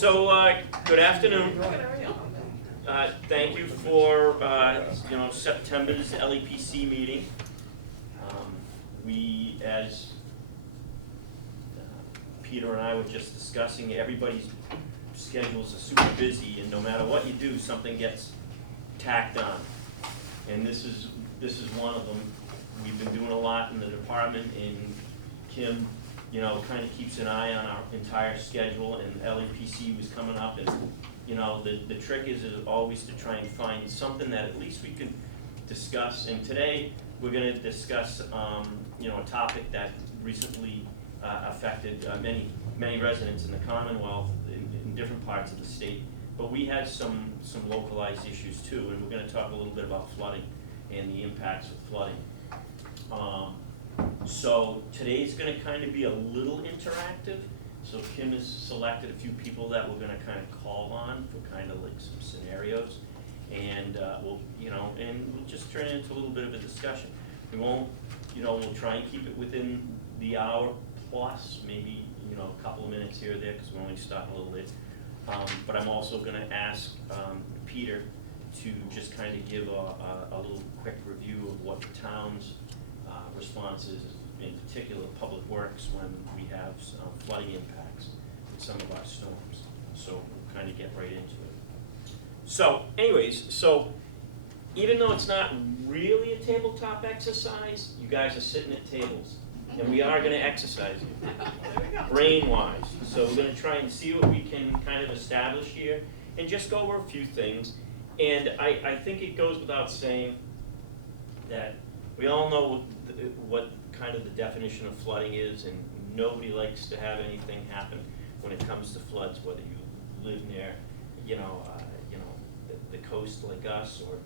Good afternoon. Thank you for September's LEPC meeting. We, as Peter and I were just discussing, everybody's schedules are super busy, and no matter what you do, something gets tacked on. And this is one of them. We've been doing a lot in the department, and Kim, kind of keeps an eye on our entire schedule, and LEPC was coming up, and the trick is always to try and find something that at least we can discuss. And today we're going to discuss a topic that recently affected many residents in the Commonwealth in different parts of the state. But we had some localized issues too, and we're going to talk a little bit about flooding and the impacts of flooding. So today's going to kind of be a little interactive. So Kim has selected a few people that we're going to kind of call on for kind of like some scenarios, and we'll just turn it into a little bit of a discussion. We won't, we'll try and keep it within the hour plus, maybe a couple of minutes here or there because we're only starting a little late. But I'm also going to ask Peter to just kind of give a little quick review of what the town's response is, in particular Public Works, when we have flooding impacts in some of our storms. So we'll kind of get right into it. So anyways, even though it's not really a tabletop exercise, you guys are sitting at tables. And we are going to exercise you, brain-wise. So we're going to try and see what we can kind of establish here and just go over a few things. And I think it goes without saying that we all know what kind of the definition of flooding is, and nobody likes to have anything happen when it comes to floods, whether you live near, the coast like us, or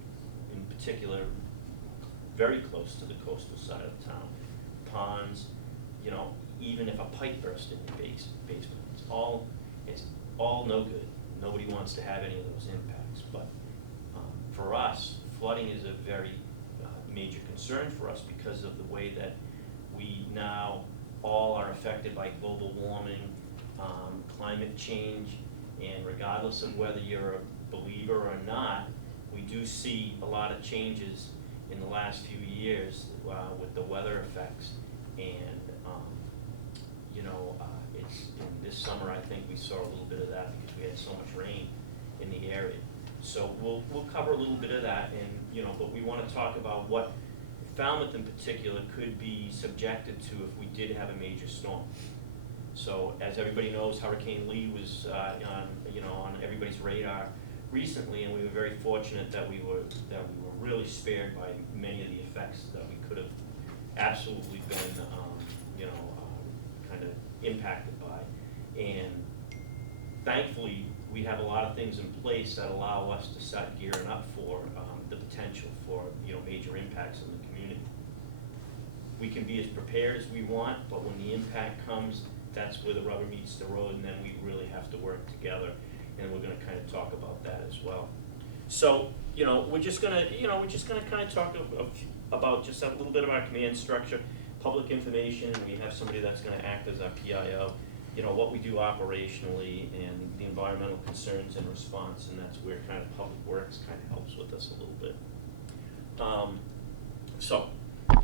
in particular, very close to the coastal side of town. Ponds, even if a pipe burst in your basement, it's all no good. Nobody wants to have any of those impacts. But for us, flooding is a very major concern for us because of the way that we now all are affected by global warming, climate change, and regardless of whether you're a believer or not, we do see a lot of changes in the last few years with the weather effects. And this summer I think we saw a little bit of that because we had so much rain in the area. So we'll cover a little bit of that, and but we want to talk about what Falmouth in particular could be subjected to if we did have a major storm. So as everybody knows, Hurricane Lee was on everybody's radar recently, and we were very fortunate that we were really spared by many of the effects that we could have absolutely been kind of impacted by. And thankfully we have a lot of things in place that allow us to start gearing up for the potential for major impacts in the community. We can be as prepared as we want, but when the impact comes, that's where the rubber meets the road, and then we really have to work together, and we're going to kind of talk about that as well. So we're just going to kind of talk about just a little bit of our command structure, public information, and we have somebody that's going to act as our PIO, what we do operationally, and the environmental concerns and response, and that's where kind of Public Works kind of helps with us a little bit. So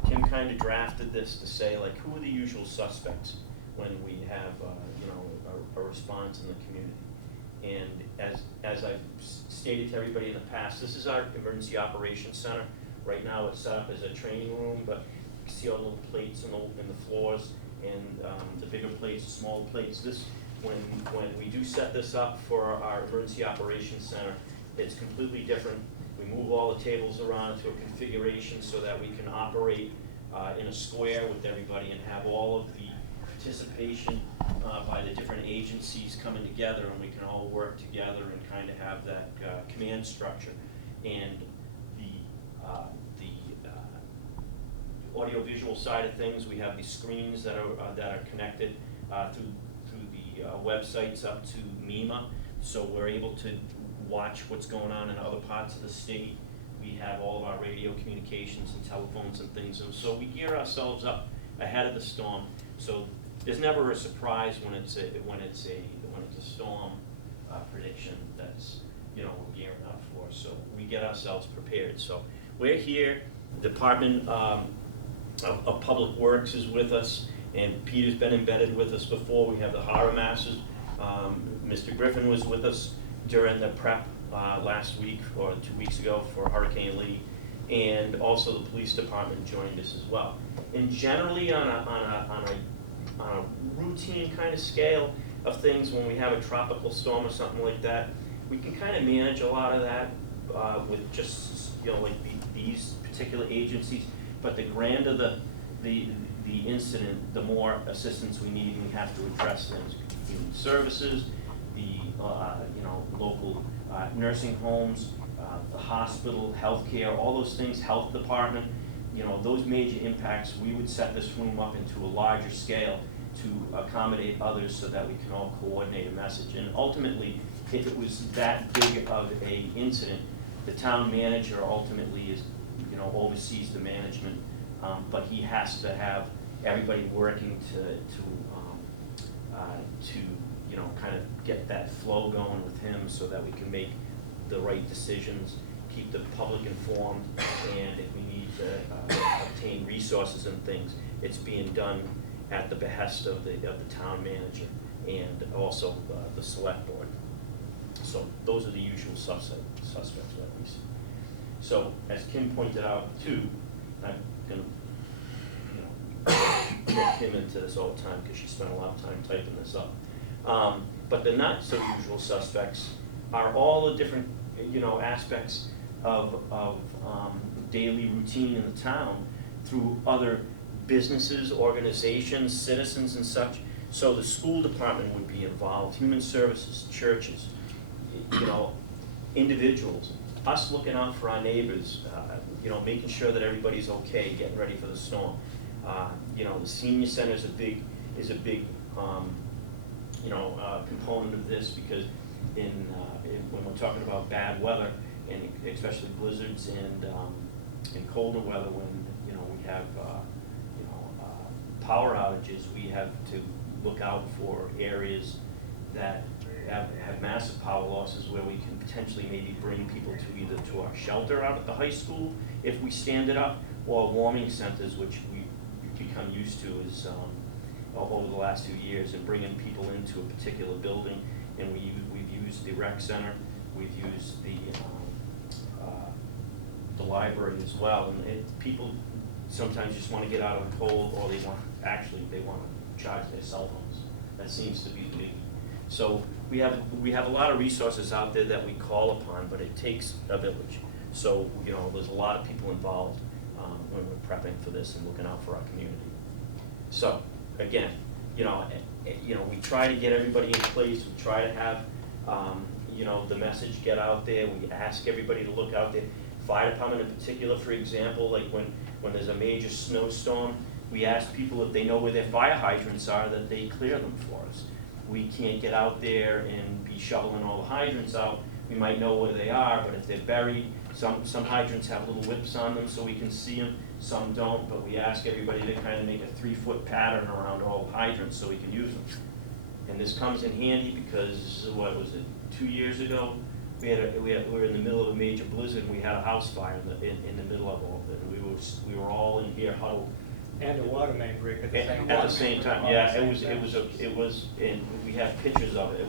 Kim kind of drafted this to say, like, who are the usual suspects when we have a response in the community. And as I've stated to everybody in the past, this is our Emergency Operations Center. Right now it's set up as a training room, but you can see all the little plates in the floors, and the bigger plates, the smaller plates. When we do set this up for our Emergency Operations Center, it's completely different. We move all the tables around to a configuration so that we can operate in a square with everybody and have all of the participation by the different agencies coming together, and we can all work together and kind of have that command structure. And the audio-visual side of things, we have these screens that are connected through the websites up to MEMA, so we're able to watch what's going on in other parts of the state. We have all of our radio communications and telephones and things, and so we gear ourselves up ahead of the storm. So there's never a surprise when it's a storm prediction that's, you know, we're gearing up for. So we get ourselves prepared. So we're here. Department of Public Works is with us, and Peter's been embedded with us before. We have the Harbor Masters. Mr. Griffin was with us during the prep last week or 2 weeks ago for Hurricane Lee, and also the police department joined us as well. And generally on a routine kind of scale of things, when we have a tropical storm or something like that, we can kind of manage a lot of that with just, you know, like these particular agencies. But the grander the incident, the more assistance we need, and we have to address things. Human services, the you know, local nursing homes, the hospital, healthcare, all those things, health department, you know, those major impacts, we would set this room up into a larger scale to accommodate others so that we can all coordinate a message. And ultimately, if it was that big of a incident, the town manager ultimately is, you know, oversees the management, but he has to have everybody working to you know, kind of get that flow going with him so that we can make the right decisions, keep the public informed, and if we need to obtain resources and things, it's being done at the behest of the town manager and also the select board. So those are the usual suspects that we see. So as Kim pointed out too, I'm gonna, you know, get Kim into this all the time because she spent a lot of time typing this up. But the not so usual suspects are all the different, you know, aspects of daily routine in the town through other businesses, organizations, citizens and such. So the school department would be involved, human services, churches, you know, individuals, us looking out for our neighbors, you know, making sure that everybody's okay, getting ready for the storm. You know, the senior center is a big you know, component of this, because when we're talking about bad weather, and especially blizzards and colder weather, when, you know, we have you know, power outages, we have to look out for areas that have massive power losses, where we can potentially maybe bring people to either to our shelter out at the high school if we stand it up, or warming centers, which we've become used to as over the last 2 years, and bringing people into a particular building. And we've used the rec center, we've used the library as well. And people sometimes just want to get out of the cold, or they want to charge their cell phones. That seems to be the big. So we have a lot of resources out there that we call upon, but it takes a village. So, you know, there's a lot of people involved when we're prepping for this and looking out for our community. So again, you know, we try to get everybody in place. We try to have you know, the message get out there. We ask everybody to look out there. Fire department in particular, for example, like when there's a major snowstorm, we ask people if they know where their fire hydrants are, that they clear them for us. We can't get out there and be shoveling all the hydrants out. We might know where they are, but if they're buried, some hydrants have little whips on them so we can see them, some don't, but we ask everybody to kind of make a 3-foot pattern around all hydrants so we can use them. And this comes in handy because, what was it, 2 years ago, we were in the middle of a major blizzard, and we had a house fire in the middle of all of it. And we were all in here huddled. And a water main break at the same time. At the same time, yeah, it was, and we have pictures of it.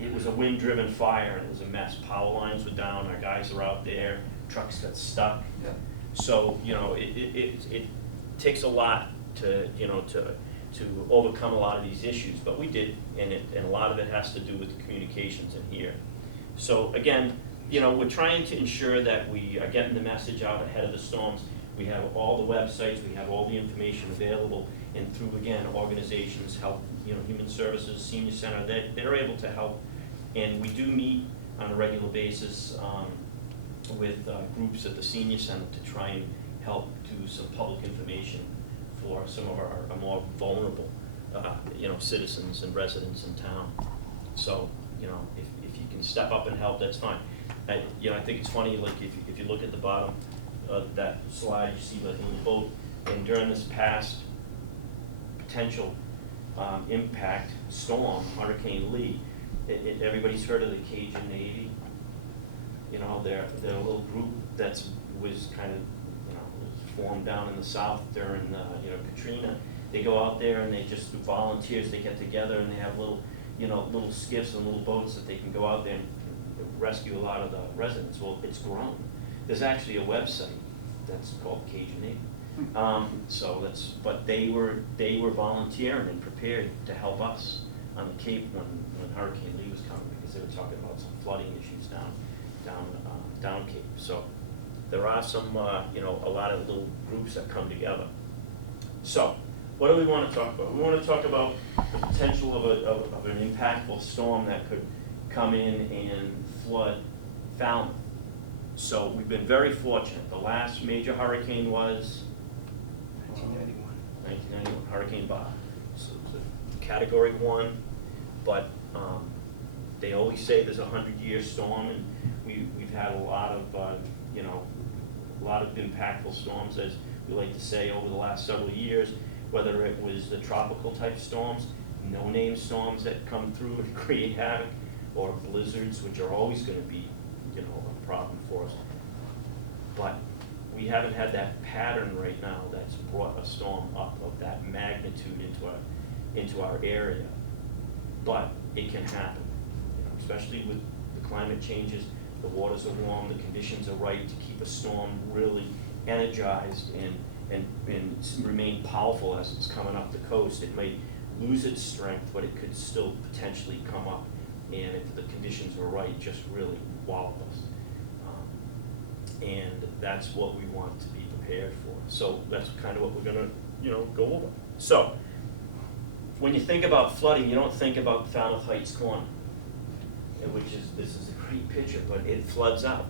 It was a wind-driven fire, and it was a mess. Power lines were down, our guys were out there, trucks got stuck. Yeah. So, you know, it takes a lot to, you know, to overcome a lot of these issues, but we did, and a lot of it has to do with the communications in here. So again, you know, we're trying to ensure that we are getting the message out ahead of the storms. We have all the websites, we have all the information available, and through, again, organizations, help, you know, human services, senior center, they're able to help. And we do meet on a regular basis with groups at the senior center to try and help do some public information for some of our more vulnerable, you know, citizens and residents in town. So, you know, if you can step up and help, that's fine. You know, I think it's funny, like if you look at the bottom of that slide, you see the little boat, and during this past potential impact storm, Hurricane Lee, everybody's heard of the Cajun Navy? You know, they're a little group that's, was kind of, you know, was formed down in the south during, you know, Katrina. They go out there and they just, through volunteers, they get together and they have little, you know, little skiffs and little boats that they can go out there and rescue a lot of the residents. Well, it's grown. There's actually a website that's called Cajun Navy. So that's, but they were volunteering and prepared to help us on the Cape when Hurricane Lee was coming, because they were talking about some flooding issues down Cape. So there are some, you know, a lot of little groups that come together. So what do we want to talk about? We want to talk about the potential of an impactful storm that could come in and flood Falmouth. So we've been very fortunate. The last major hurricane was 1991, Hurricane Bob. So it was a Category 1, but they always say there's a 100-year storm, and we've had a lot of, you know, a lot of impactful storms, as we like to say, over the last several years, whether it was the tropical type storms, no-name storms that come through and create havoc, or blizzards, which are always going to be, you know, a problem for us. But we haven't had that pattern right now that's brought a storm up of that magnitude into our area. But it can happen, you know, especially with the climate changes. The waters are warm, the conditions are right to keep a storm really energized and remain powerful as it's coming up the coast. It may lose its strength, but it could still potentially come up, and if the conditions were right, just really wallop us. And that's what we want to be prepared for. So that's kind of what we're gonna, you know, go over. So when you think about flooding, you don't think about Falmouth Heights Corner, which is, this is a great picture, but it floods out.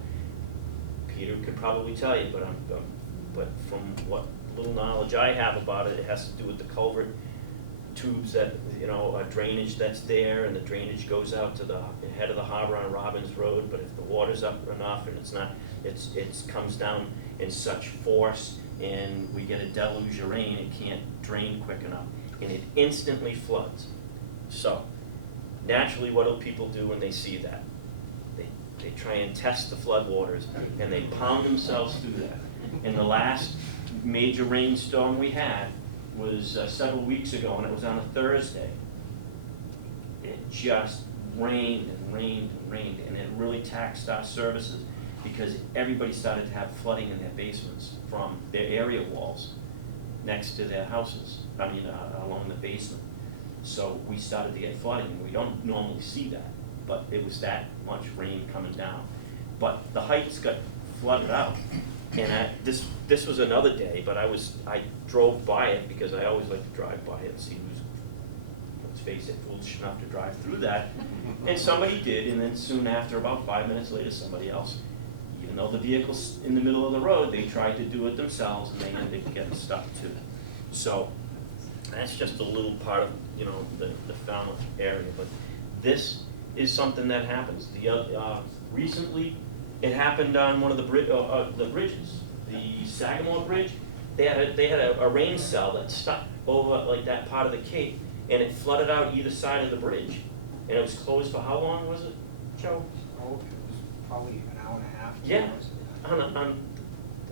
Peter could probably tell you, but from what little knowledge I have about it, it has to do with the culvert tubes that, you know, drainage that's there, and the drainage goes out to the head of the harbor on Robbins Road. But if the water's up enough and it's not, it's comes down in such force and we get a deluge of rain, it can't drain quick enough and it instantly floods. So naturally, what do people do when they see that? They try and test the floodwaters, and they pound themselves through that. And the last major rainstorm we had was several weeks ago, and it was on a Thursday. It just rained and rained and rained, and it really taxed our services because everybody started to have flooding in their basements from their area walls next to their houses, along the basement. So we started to get flooding, and we don't normally see that, but it was that much rain coming down. But the heights got flooded out. And this was another day, but I drove by it because I always like to drive by it and see who's, let's face it, foolish enough to drive through that. And somebody did, and then soon after, about 5 minutes later, somebody else, even though the vehicle's in the middle of the road, they tried to do it themselves, and they ended up getting stuck too. So that's just a little part of, you know, the Falmouth area. But this is something that happens. Recently, it happened on one of the bridges, the Sagamore Bridge. They had a rain cell that stuck over like that part of the Cape, and it flooded out either side of the bridge. And it was closed for how long was it, Joe? Oh, it was probably an hour and a half. Yeah,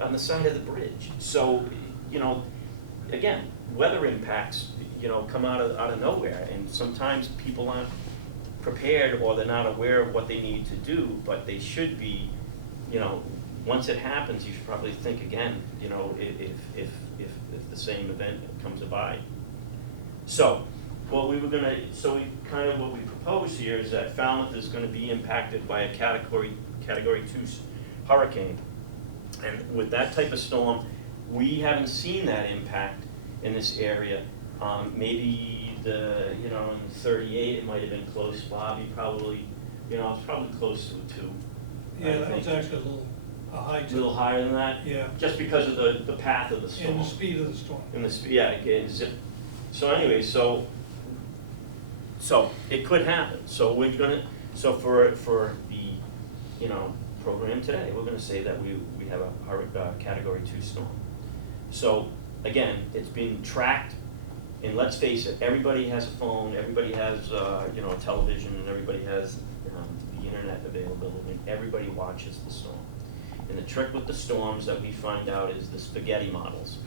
on the side of the bridge. So, you know, again, weather impacts, you know, come out of nowhere, and sometimes people aren't prepared or they're not aware of what they need to do, but they should be. You know, once it happens, you should probably think again, you know, if the same event comes by. So, what we propose here is that Falmouth is going to be impacted by a Category 2 hurricane. And with that type of storm, we haven't seen that impact in this area. Maybe in 38 it might have been close. Bobby probably, it's probably close to a 2. Yeah, that was actually a high. A little higher than that? Yeah. Just because of the path of the storm. And the speed of the storm. And the speed, yeah, so anyway, so it could happen. So we're gonna, for the, program today, we're gonna say that we have a Category 2 storm. So again, it's being tracked And let's face it, everybody has a phone, everybody has, you know, a television, and everybody has the internet availability, and everybody watches the storm. And the trick with the storms that we find out is the spaghetti models.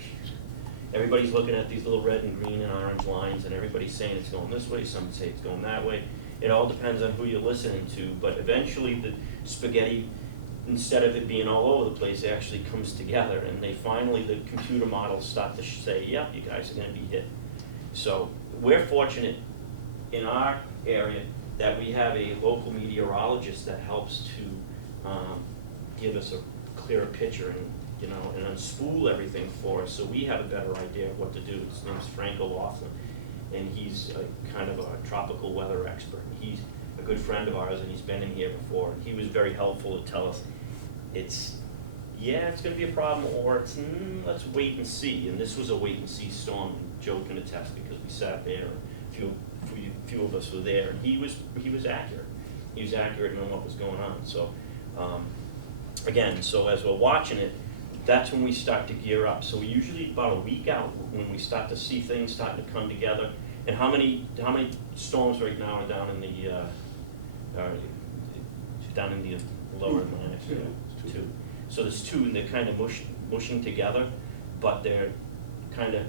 Everybody's looking at these little red and green and orange lines, and everybody's saying it's going this way, some say it's going that way. It all depends on who you're listening to, but eventually the spaghetti, instead of it being all over the place, it actually comes together, and they finally, the computer models start to say, yep, you guys are gonna be hit. So we're fortunate in our area that we have a local meteorologist that helps to give us a clearer picture and, you know, and unspool everything for us, so we have a better idea of what to do. His name's Frank O'Laughlin, and he's a kind of a tropical weather expert. He's a good friend of ours, and he's been in here before, and he was very helpful to tell us it's gonna be a problem, or it's, let's wait and see. And this was a wait and see storm, and Joe can attest because we sat there, and few of us were there, and he was accurate. He was accurate in what was going on. So, again, so as we're watching it, that's when we start to gear up. So we usually about a week out when we start to see things starting to come together. And how many storms right now are down in the lower Atlantic? Two. So there's two, and they're kind of mushing together, but they're kind of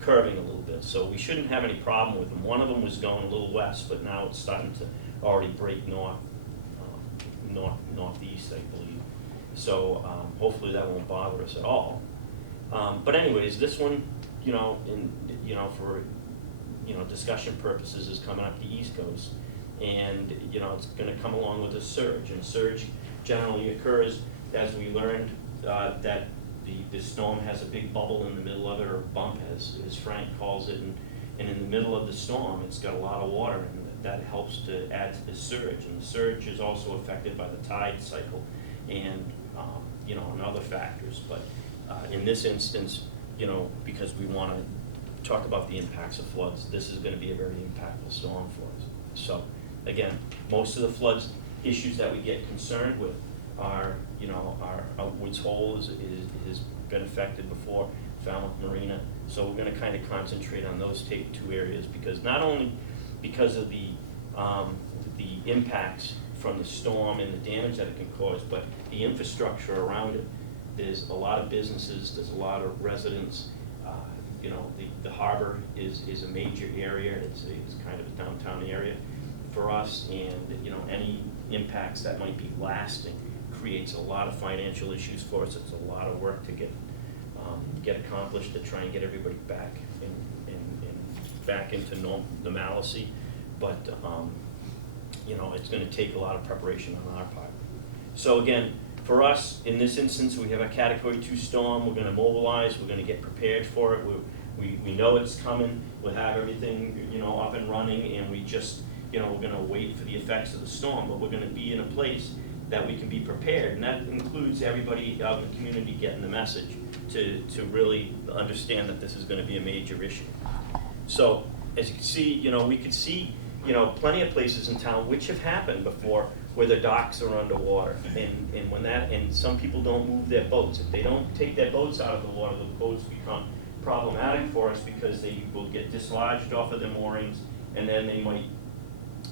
curving a little bit. So we shouldn't have any problem with them. One of them was going a little west, but now it's starting to already break northeast, I believe. So hopefully that won't bother us at all. But anyways, this one, you know, for discussion purposes, is coming up the East Coast, and it's going to come along with a surge. And surge generally occurs, as we learned, that the storm has a big bubble in the middle of it, or bump, as Frank calls it, and in the middle of the storm, it's got a lot of water, and that helps to add to the surge. And the surge is also affected by the tide cycle, and and other factors. But in this instance, because we want to talk about the impacts of floods, this is going to be a very impactful storm for us. So again, most of the floods issues that we get concerned with are, our Woods Hole has been affected before, Falmouth Marina. So we're going to kind of concentrate on those two areas, because not only because of the impacts from the storm and the damage that it can cause, but the infrastructure around it. There's a lot of businesses, there's a lot of residents. The harbor is a major area. It's kind of a downtown area for us, and any impacts that might be lasting creates a lot of financial issues for us. It's a lot of work to get accomplished to try and get everybody back back into normalcy, but it's going to take a lot of preparation on our part. So again, for us, in this instance, we have a Category 2 storm. We're going to mobilize. We're going to get prepared for it. We know it's coming. We'll have everything up and running, and we just we're going to wait for the effects of the storm. But we're going to be in a place that we can be prepared, and that includes everybody out in the community getting the message to really understand that this is going to be a major issue. So as you can see, we could see plenty of places in town which have happened before, where the docks are underwater, and some people don't move their boats. If they don't take their boats out of the water, the boats become problematic for us, because they will get dislodged off of their moorings, and then they might,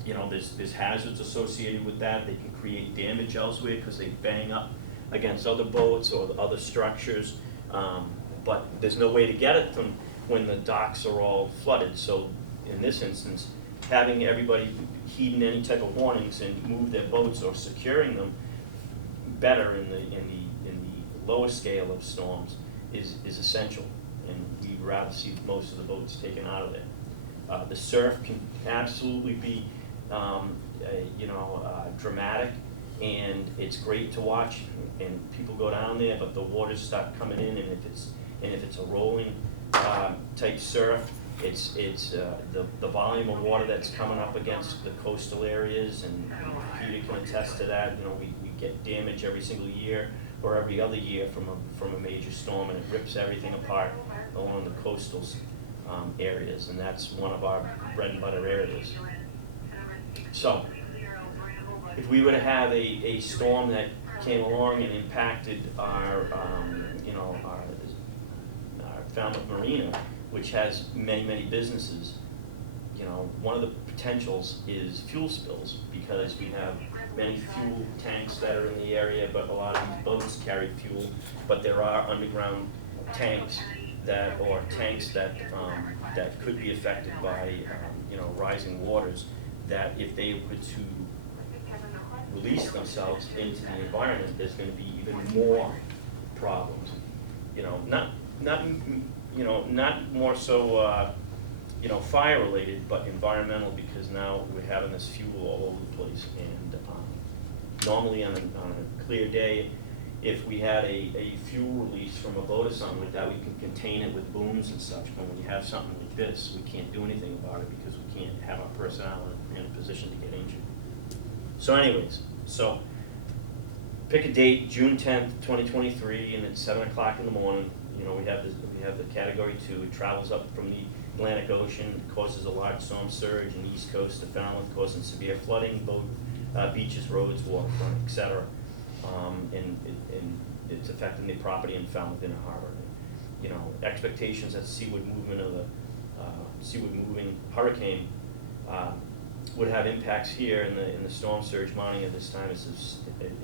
there's hazards associated with that. They can create damage elsewhere because they bang up against other boats or other structures, but there's no way to get at them when the docks are all flooded. So in this instance, having everybody heeding any type of warnings and move their boats or securing them better in the lower scale of storms is essential, and we'd rather see most of the boats taken out of there. The surf can absolutely be dramatic, and it's great to watch, and people go down there, but the waters start coming in, and if it's a rolling type surf, it's the volume of water that's coming up against the coastal areas, and Peter can attest to that. We get damage every single year or every other year from a major storm, and it rips everything apart along the coastal areas, and that's one of our bread and butter areas. So if we were to have a storm that came along and impacted our Falmouth Marina, which has many, many businesses, you know, one of the potentials is fuel spills, because we have many fuel tanks that are in the area, but a lot of these boats carry fuel, but there are underground tanks or tanks that could be affected by, you know, rising waters, that if they were to release themselves into the environment, there's gonna be even more problems. You know, not more so, you know, fire related, but environmental, because now we're having this fuel all over the place. And normally on a clear day, if we had a fuel release from a boat or something like that, we can contain it with booms and such. But when you have something like this, we can't do anything about it, because we can't have our personnel in a position to get injured. So anyways, so pick a date, June 10th, 2023, and it's 7 o'clock in the morning. You know, we have the category 2. It travels up from the Atlantic Ocean, causes a large storm surge in the east coast of Falmouth, causing severe flooding, beaches, roads, waterfront, etc. And it's affecting the property in Falmouth Inner Harbor. You know, expectations that seaward movement of the seaward moving hurricane would have impacts here, in the storm surge mounting at this time is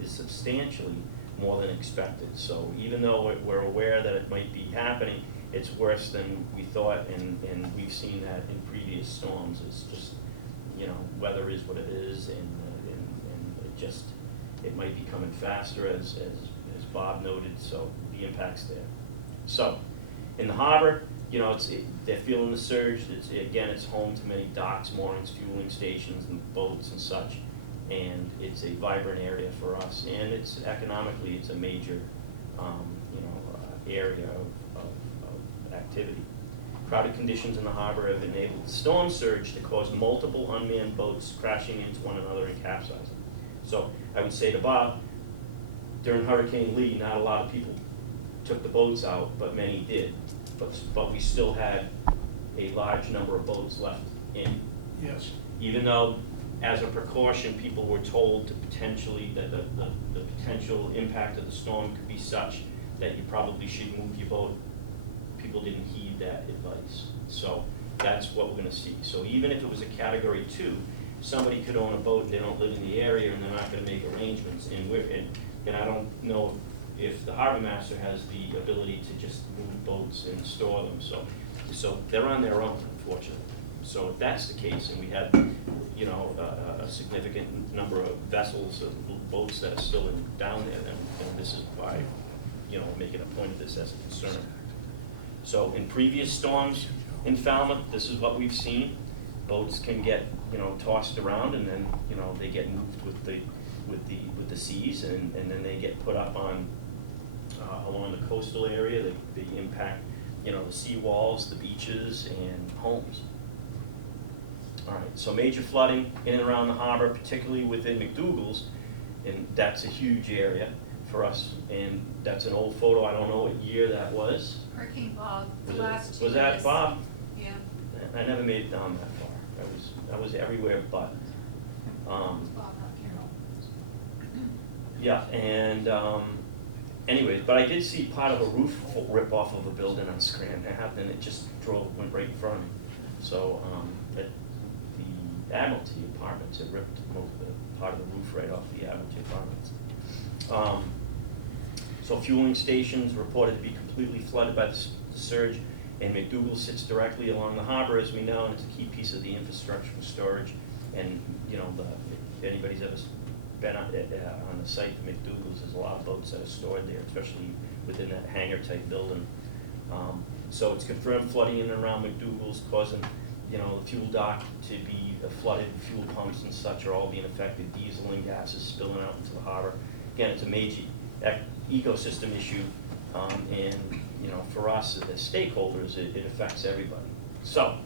substantially more than expected. So even though we're aware that it might be happening, it's worse than we thought, and we've seen that in previous storms. It's just, you know, weather is what it is, and it might be coming faster, as Bob noted, so the impact's there. So, in the harbor, you know, they're feeling the surge. It's home to many docks, moorings, fueling stations, and boats and such, and it's a vibrant area for us, and it's economically, it's a major, you know, area of activity. Crowded conditions in the harbor have enabled the storm surge to cause multiple unmanned boats crashing into one another and capsizing. So I would say to Bob, during Hurricane Lee, not a lot of people took the boats out, but many did. But we still had a large number of boats left in. Yes. Even though, as a precaution, people were told to potentially, that the potential impact of the storm could be such that you probably should move your boat. People didn't heed that advice. So that's what we're gonna see. So even if it was a category 2, somebody could own a boat and they don't live in the area, and they're not gonna make arrangements. And I don't know if the harbor master has the ability to just move boats and store them. So they're on their own, unfortunately. So if that's the case, and we have, you know, a significant number of vessels and boats that are still down there, then this is why, you know, making a point of this as a concern. So in previous storms in Falmouth, this is what we've seen. Boats can get, you know, tossed around, and then, you know, they get moved with the seas, and then they get put up on along the coastal area. They impact, you know, the sea walls, the beaches, and homes. All right, so major flooding in and around the harbor, particularly within McDougal's, and that's a huge area for us. And that's an old photo. I don't know what year that was. Hurricane Bob, Was that Bob? Yeah. I never made it down that far. I was everywhere but. Bob, not Carol. Yeah, and anyways, but I did see part of a roof rip off of a building on Scranton Ave, and it just went right in front of me. So at the Admiralty Apartments, it ripped part of the roof right off the Admiralty Apartments. So fueling stations reported to be completely flooded by the surge, and McDougal sits directly along the harbor, as we know, and it's a key piece of the infrastructure for storage. And, you know, if anybody's ever been on the site of McDougal's, there's a lot of boats that are stored there, especially within that hangar-type building. So it's confirmed flooding in and around McDougal's, causing, you know, the fuel dock to be flooded. Fuel pumps and such are all being affected. Diesel and gases spilling out into the harbor. Again, it's a major ecosystem issue, and, you know, for us as stakeholders, it affects everybody. So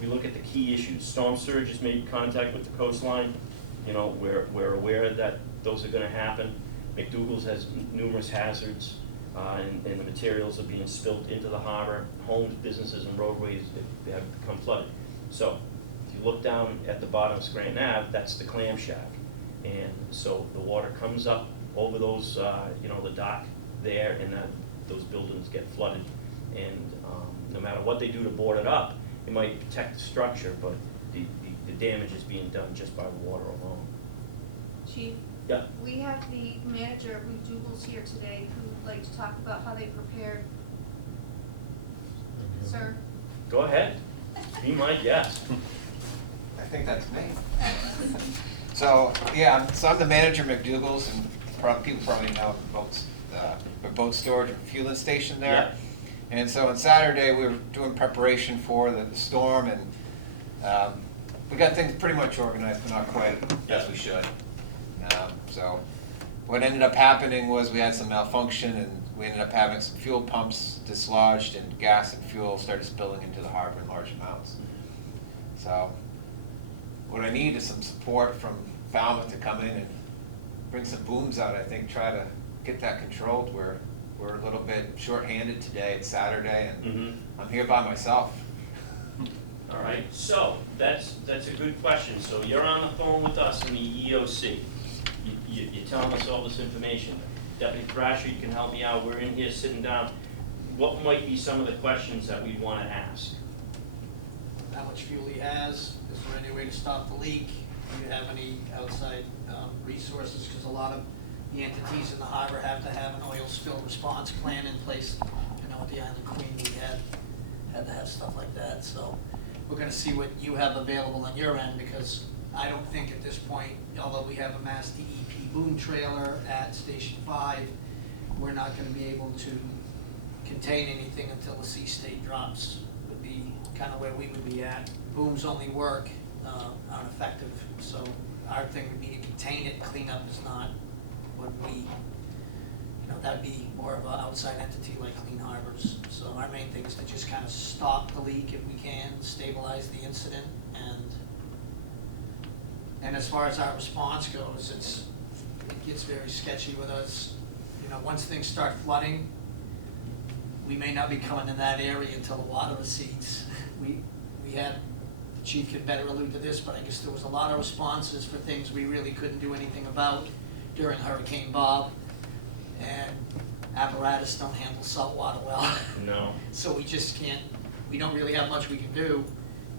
we look at the key issues. Storm surge has made contact with the coastline. You know, we're aware that those are going to happen. McDougal's has numerous hazards, and the materials are being spilled into the harbor. Homes, businesses, and roadways have become flooded. So if you look down at the bottom of Scranton Ave, that's the clam shack. And so the water comes up over those, you know, the dock there, and then those buildings get flooded. And no matter what they do to board it up, it might protect the structure, but the damage is being done just by water alone. Chief, Yeah, we have the manager of McDougal's here today who would like to talk about how they prepared. Sir? go ahead, be my guest. I think that's me. So, yeah, so I'm the manager of McDougal's, and people probably know the boat storage and fueling station there. Yeah. And so on Saturday, we were doing preparation for the storm, and we got things pretty much organized, but not quite as we should. So what ended up happening was we had some malfunction, and we ended up having some fuel pumps dislodged, and gas and fuel started spilling into the harbor in large amounts. So what I need is some support from Falmouth to come in and bring some booms out, I think, try to get that controlled. We're a little bit short-handed today, it's Saturday, and I'm here by myself. All right, so that's a good question. So you're on the phone with us in the EOC. You're telling us all this information. Deputy Thrasher, you can help me out. We're in here sitting down. What might be some of the questions that we'd want to ask? How much fuel he has, is there any way to stop the leak? Do you have any outside resources? Because a lot of the entities in the harbor have to have an oil spill response plan in place. You know, at the Island Queen, we had to have stuff like that. So we're gonna see what you have available on your end, because I don't think at this point, although we have a mass DEP boom trailer at Station 5, we're not gonna be able to contain anything until the sea state drops, would be kind of where we would be at. Booms only work, aren't effective, so our thing would be to contain it. Cleanup is not what we, you know, that'd be more of an outside entity like Clean Harbors. So our main thing is to just kind of stop the leak if we can, stabilize the incident, and as far as our response goes, it gets very sketchy with us. You know, once things start flooding, we may not be coming in that area until the water recedes. We had, the chief can better allude to this, but I guess there was a lot of responses for things we really couldn't do anything about during Hurricane Bob. And apparatus don't handle salt water well. No. So we just can't, we don't really have much we can do.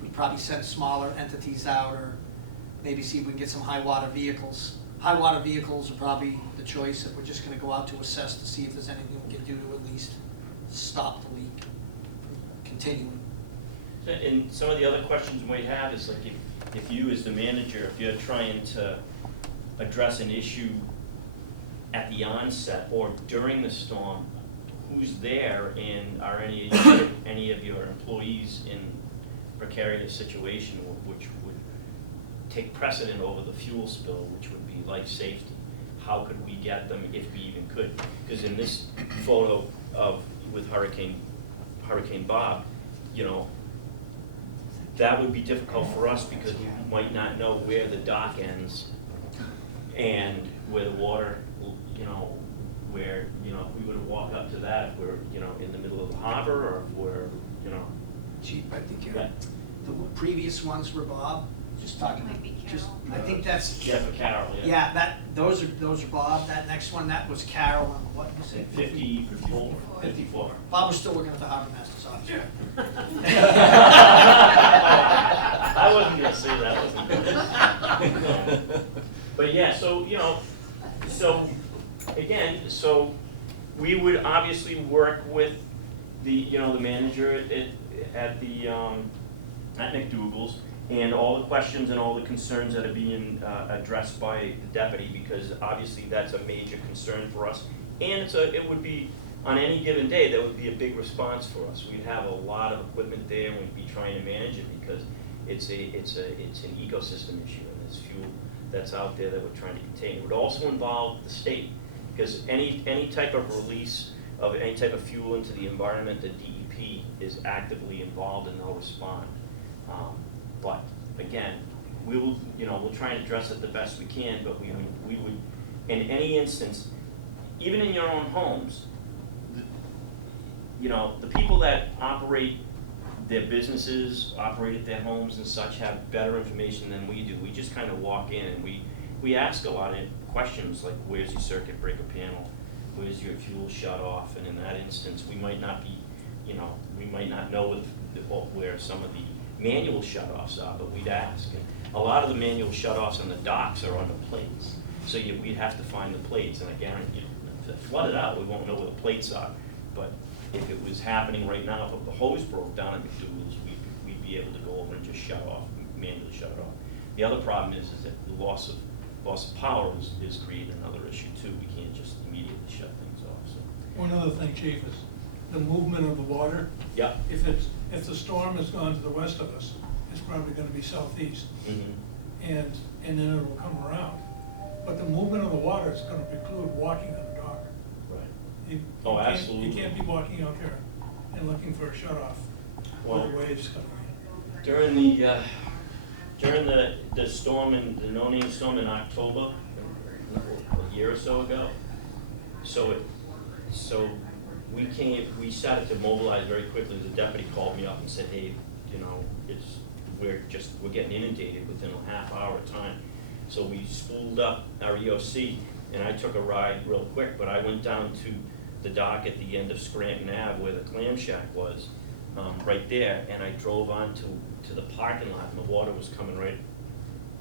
We'd probably send smaller entities out, or maybe see if we can get some high water vehicles. High water vehicles are probably the choice if we're just gonna go out to assess to see if there's anything we can do to at least stop the leak from continuing. And some of the other questions we might have is like if you as the manager, if you're trying to address an issue at the onset or during the storm, who's there, and are any of your employees in precarious situation which would take precedent over the fuel spill, which would be life safety? How could we get them, if we even could? Because in this photo with Hurricane Bob, you know, that would be difficult for us because we might not know where the dock ends and where the water, you know, where, you know, if we were to walk up to that, if we're, you know, in the middle of the harbor, or if we're, you know. Chief, I think Yeah. the previous ones were Bob, just talking, Might be just, Carol. I think that's, Yeah, for Carol, yeah. yeah, those are Bob. That next one, that was Carol, and what you said? 54. 54. Bob was still working at the harbor master's office. I wasn't gonna say that, wasn't But yeah, so, you know, so, again, so we would obviously work with the, you know, the manager at McDougal's, and all the questions and all the concerns that are being addressed by the deputy, because obviously that's a major concern for us. And it would be, on any given day, that would be a big response for us. We'd have a lot of equipment there, and we'd be trying to manage it because it's an ecosystem issue, and there's fuel that's out there that we're trying to contain. It would also involve the state, because any type of release of any type of fuel into the environment, the DEP is actively involved and they'll respond. But again, we'll try and address it the best we can, but we would, in any instance, even in your own homes, you know, the people that operate their businesses, operate at their homes and such, have better information than we do. We just kind of walk in and we ask a lot of questions like, where's your circuit breaker panel? Where's your fuel shut off? And in that instance, we might not be you know, we might not know where some of the manual shut-offs are, but we'd ask. And a lot of the manual shut-offs on the docks are on the plates, so we'd have to find the plates, and I guarantee you, if it flooded out, we won't know where the plates are. But if it was happening right now, if the hose broke down at McDougal's, we'd be able to go over and just shut off, manually shut it off. The other problem is that the loss of power is creating another issue too. We can't just immediately shut things off, so. One other thing, Chief, is the movement of the water. Yeah. If the storm has gone to the west of us, it's probably gonna be southeast, Mm-hmm. and then it will come around. But the movement of the water is gonna preclude walking on the dock. Right. You Oh, can't- absolutely. You can't be walking out there and looking for a shut-off Well, with the waves coming in. During the storm and the no-name storm in October, a year or so ago, so we started to mobilize very quickly. The deputy called me up and said, hey, you know, we're getting inundated within a half hour time. So we spooled up our EOC, and I took a ride real quick, but I went down to the dock at the end of Scranton Ave where the clam shack was, right there, and I drove on to the parking lot, and the water was coming right.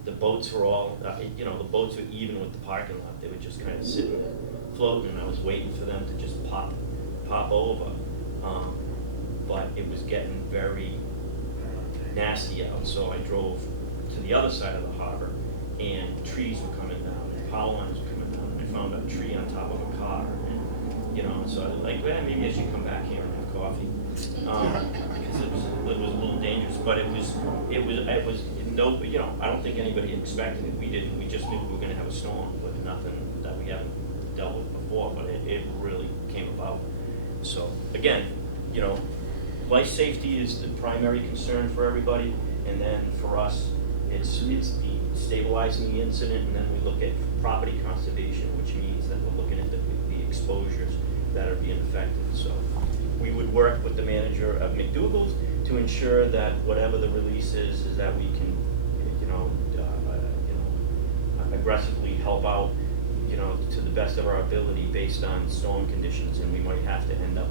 The boats were all, the boats were even with the parking lot. They were just kind of sitting there, floating, and I was waiting for them to just pop over. But it was getting very nasty out, so I drove to the other side of the harbor, and trees were coming down, and power lines were coming down, and I found a tree on top of a car, and so I was like, well, maybe I should come back here and have coffee, because it was a little dangerous, but it was no, I don't think anybody expected it. We didn't. We just knew we were going to have a storm, but nothing that we haven't dealt with before. But it really came about. So again, life safety is the primary concern for everybody, and then for us, it's the stabilizing the incident, and then we look at property conservation, which means that we're looking at the exposures that are being affected. So we would work with the manager of McDougal's to ensure that whatever the release is that we can, aggressively help out, to the best of our ability based on storm conditions, and we might have to end up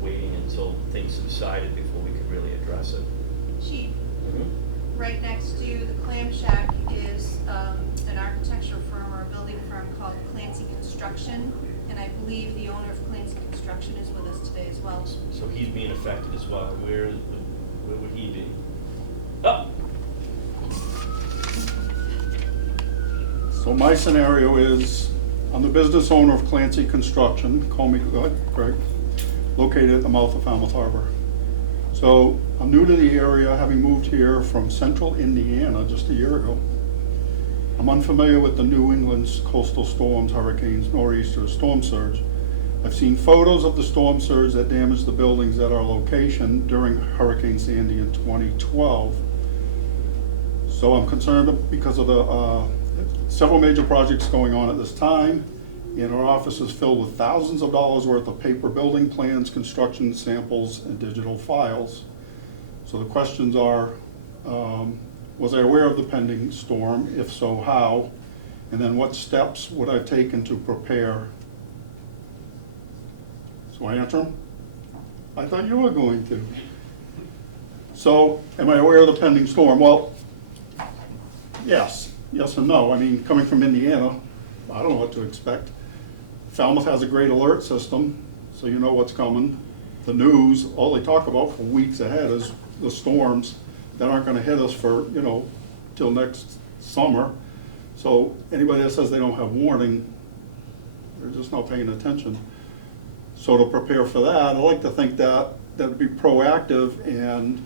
waiting until things subsided before we could really address it. Chief, Mm-hmm. right next to the clam shack is an architecture firm or a building firm called Clancy Construction, and I believe the owner of Clancy Construction is with us today as well. So he's being affected as well. Where would he be? Oh, So my scenario is, I'm the business owner of Clancy Construction, call me Greg, located at the mouth of Falmouth Harbor. So I'm new to the area, having moved here from central Indiana just a year ago. I'm unfamiliar with the New England's coastal storms, hurricanes, nor'easters, storm surge. I've seen photos of the storm surge that damaged the buildings at our location during Hurricane Sandy in 2012. So I'm concerned because of the several major projects going on at this time, and our office is filled with thousands of dollars worth of paper building plans, construction samples, and digital files. So the questions are, was I aware of the pending storm? If so, how? And then what steps would I have taken to prepare? So I answer them? I thought you were going to. So, am I aware of the pending storm? Well, yes and no. I mean, coming from Indiana, I don't know what to expect. Falmouth has a great alert system, so you know what's coming. The news, all they talk about for weeks ahead is the storms that aren't gonna hit us for, till next summer. So anybody that says they don't have warning, they're just not paying attention. So to prepare for that, I like to think that would be proactive, and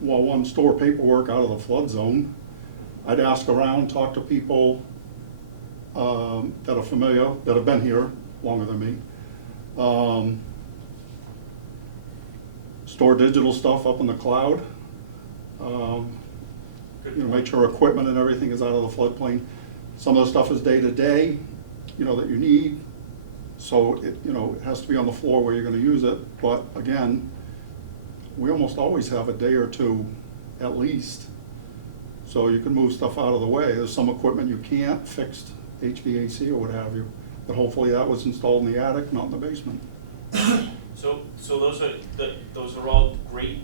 while one store paperwork out of the flood zone, I'd ask around, talk to people that are familiar, that have been here longer than me. Store digital stuff up in the cloud. Make sure equipment and everything is out of the floodplain. Some of the stuff is day to day, that you need. So it has to be on the floor where you're gonna use it. But again, we almost always have a day or two at least. So you can move stuff out of the way. There's some equipment you can't, fixed HVAC or what have you, but hopefully that was installed in the attic, not in the basement. So those are all great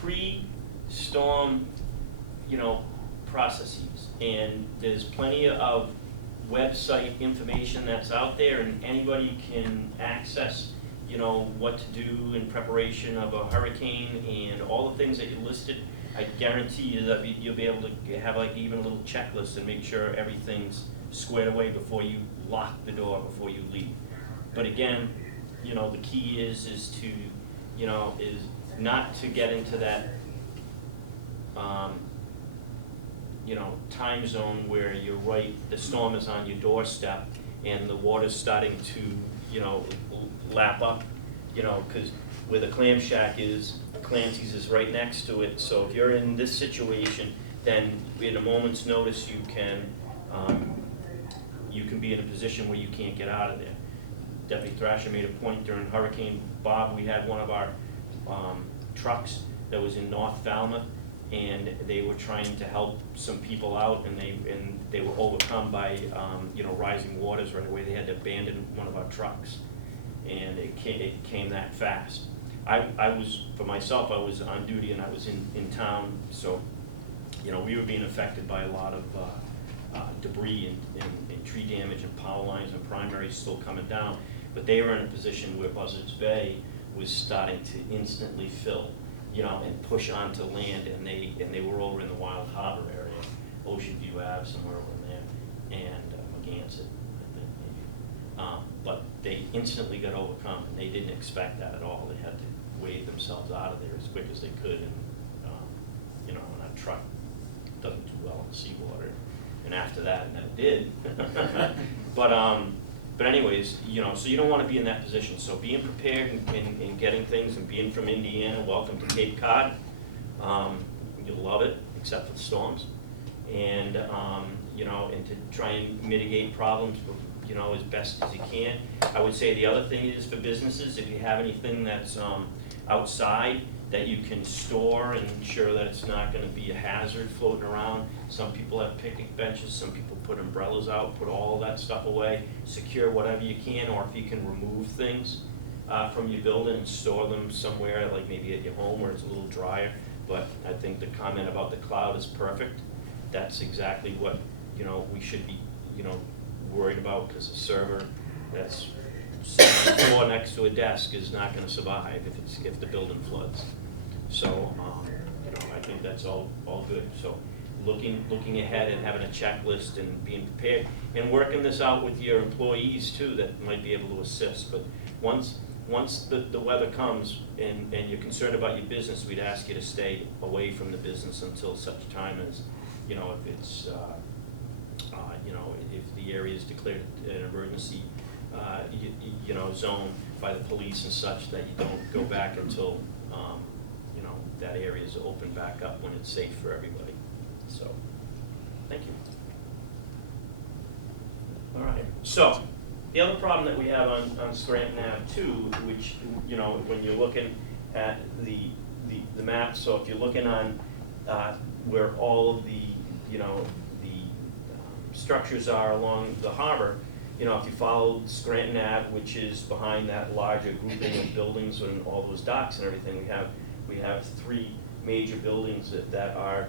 pre-storm, processes. And there's plenty of website information that's out there, and anybody can access, what to do in preparation of a hurricane and all the things that you listed. I guarantee you that you'll be able to have like even a little checklist and make sure everything's squared away before you lock the door, before you leave. But again, the key is to, is not to get into that, time zone where you're right, the storm is on your doorstep and the water's starting to, lap up, because where the clam shack is, Clancy's is right next to it. So if you're in this situation, then in a moment's notice, you can be in a position where you can't get out of there. Deputy Thrasher made a point during Hurricane Bob. We had one of our trucks that was in North Falmouth, and they were trying to help some people out, and they were overcome by rising waters right away. They had to abandon one of our trucks, and it came that fast. I was, for myself, I was on duty and I was in town, so we were being affected by a lot of debris and tree damage and power lines and primaries still coming down. But they were in a position where Buzzards Bay was starting to instantly fill, and push onto land, and they were over in the Wild Harbor area, Ocean View Ave, somewhere over there, and Magansett, I think maybe. But they instantly got overcome, and they didn't expect that at all. They had to wade themselves out of there as quick as they could, and and a truck doesn't do well in the seawater. And after that, and it did. But anyways, so you don't want to be in that position. So being prepared and getting things, and being from Indiana, welcome to Cape Cod. You'll love it, except for the storms. And and to try and mitigate problems, as best as you can. I would say the other thing is for businesses, if you have anything that's outside that you can store and ensure that it's not going to be a hazard floating around. Some people have picnic benches, some people put umbrellas out, put all that stuff away, secure whatever you can, or if you can remove things from your building and store them somewhere, like maybe at your home where it's a little drier. But I think the comment about the cloud is perfect. That's exactly what we should be worried about, because a server that's sitting on the floor next to a desk is not going to survive if the building floods. So I think that's all good. So looking ahead and having a checklist and being prepared and working this out with your employees too that might be able to assist. But once the weather comes and you're concerned about your business, we'd ask you to stay away from the business until such time as if it's if the area is declared an emergency zone by the police and such, that you don't go back until that area is opened back up when it's safe for everybody. So, thank you. All right. So, the other problem that we have on Scranton Ave too, which when you're looking at the map, so if you're looking on where all of the structures are along the harbor, if you follow Scranton Ave, which is behind that larger grouping of buildings and all those docks and everything, we have three major buildings that are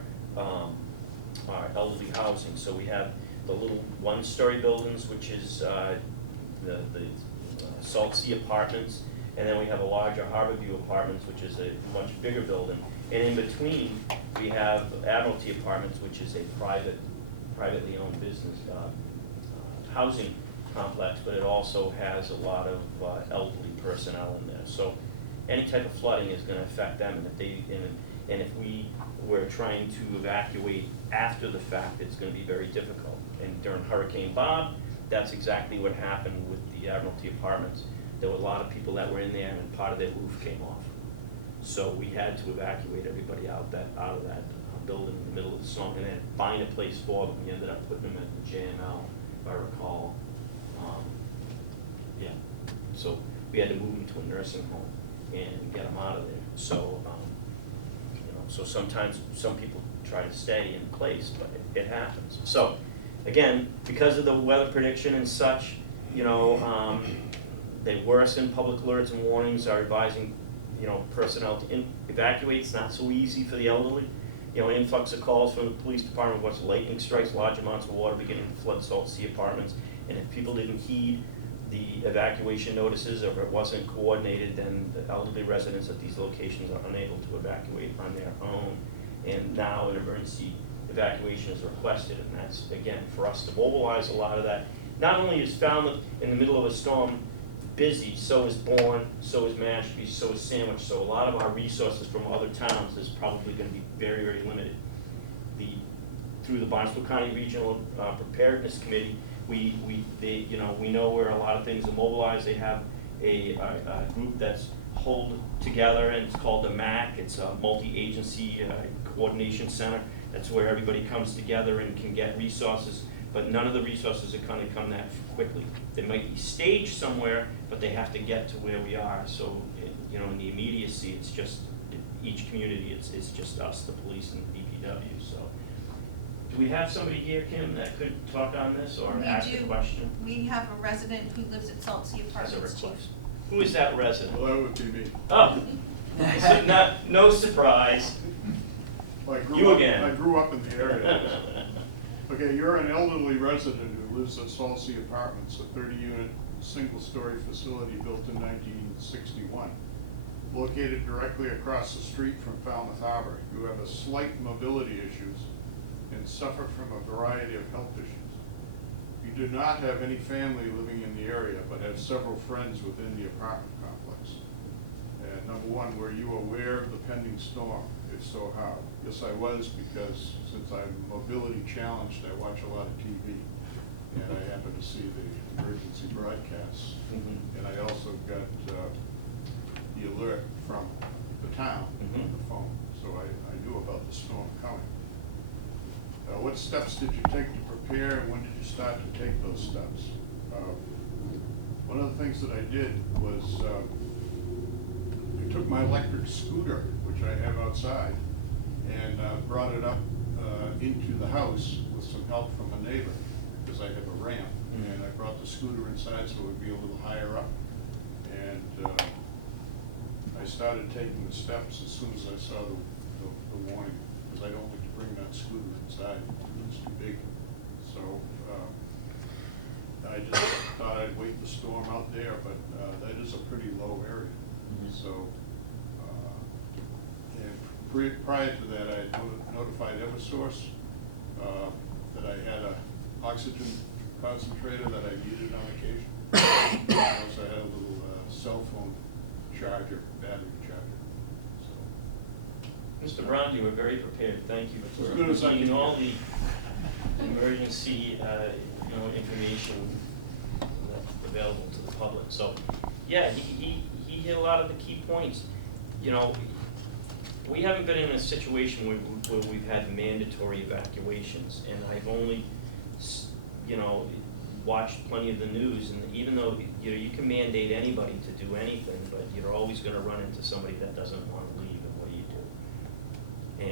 elderly housing. So we have the little one-story buildings, which is the Salt Sea Apartments, and then we have a larger Harbor View Apartments, which is a much bigger building. And in between, we have Admiralty Apartments, which is a privately owned business housing complex, but it also has a lot of elderly personnel in there. So any type of flooding is going to affect them, and if we were trying to evacuate after the fact, it's going to be very difficult. And during Hurricane Bob, that's exactly what happened with the Admiralty Apartments. There were a lot of people that were in there, and part of their roof came off. So we had to evacuate everybody out of that building in the middle of the storm, and then find a place for them. We ended up putting them at the JML, if I recall. So we had to move them to a nursing home and get them out of there. So, so sometimes some people try to stay in place, but it happens. So, again, because of the weather prediction and such, They worsen. Public alerts and warnings are advising, personnel to evacuate. It's not so easy for the elderly. Influx of calls from the police department was lightning strikes, large amounts of water beginning to flood Salt Sea apartments. And if people didn't heed the evacuation notices, or if it wasn't coordinated, then the elderly residents at these locations are unable to evacuate on their own. And now an emergency evacuation is requested, and that's, again, for us to mobilize a lot of that. Not only is Falmouth in the middle of a storm busy, so is Bourne, so is Mashpee, so is Sandwich, so a lot of our resources from other towns is probably gonna be very, very limited. Through the Barnstable County Regional Preparedness Committee, we know where a lot of things are mobilized. They have a group that's hold together, and it's called the MAC. It's a multi-agency coordination center. That's where everybody comes together and can get resources, but none of the resources are gonna come that quickly. They might be staged somewhere, but they have to get to where we are. So, in the immediacy, it's just, each community, it's just us, the police and the DPW, so. Do we have somebody here, Kim, that could talk on this or We ask a do. question We have a resident who lives at Salt Sea as a Apartments, Chief. request? Who is that resident? Well, that would be me. Oh, so no surprise. Well, You again. I grew up in the area. Okay, you're an elderly resident who lives at Salt Sea Apartments, a 30-unit, single-story facility built in 1961. Located directly across the street from Falmouth Harbor, you have a slight mobility issues and suffer from a variety of health issues. You do not have any family living in the area, but have several friends within the apartment complex. And number one, were you aware of the pending storm? If so, how? Yes, I was, because since I'm mobility challenged, I watch a lot of TV. And I happen to see the emergency broadcasts. And I also got the alert from the town on the phone. So I knew about the storm coming. What steps did you take to prepare, and when did you start to take those steps? One of the things that I did was I took my electric scooter, which I have outside, and brought it up into the house with some help from a neighbor, because I have a ramp. And I brought the scooter inside so it would be a little higher up. And I started taking the steps as soon as I saw the warning, because I don't like to bring that scooter inside, it's too big. So I just thought I'd wait the storm out there, but that is a pretty low area. So, and prior to that, I had notified Eversource that I had an oxygen concentrator that I needed on occasion. I also had a little cell phone charger, battery charger. So, Mr. Brown, you were very prepared. Thank you As for good as I can bringing all get. the emergency, information that's available to the public. So, yeah, he hit a lot of the key points. We haven't been in a situation where we've had mandatory evacuations, and I've only, watched plenty of the news, and even though, you can mandate anybody to do anything, but you're always gonna run into somebody that doesn't wanna leave, and what do you do?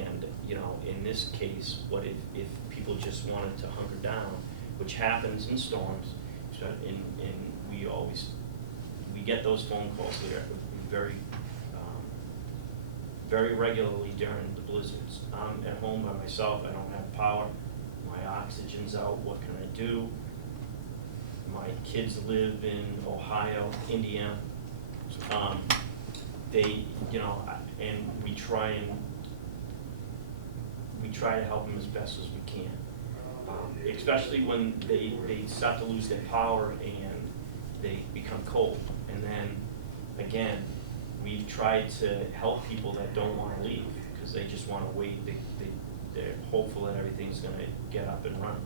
And, in this case, what if people just wanted to hunker down, which happens in storms, and we get those phone calls there very, very regularly during the blizzards. I'm at home by myself, I don't have power, my oxygen's out, what can I do? My kids live in Ohio, Indiana. And we try to help them as best as we can. Especially when they start to lose their power and they become cold. And then, again, we've tried to help people that don't want to leave because they just want to wait. They're hopeful that everything's going to get up and running.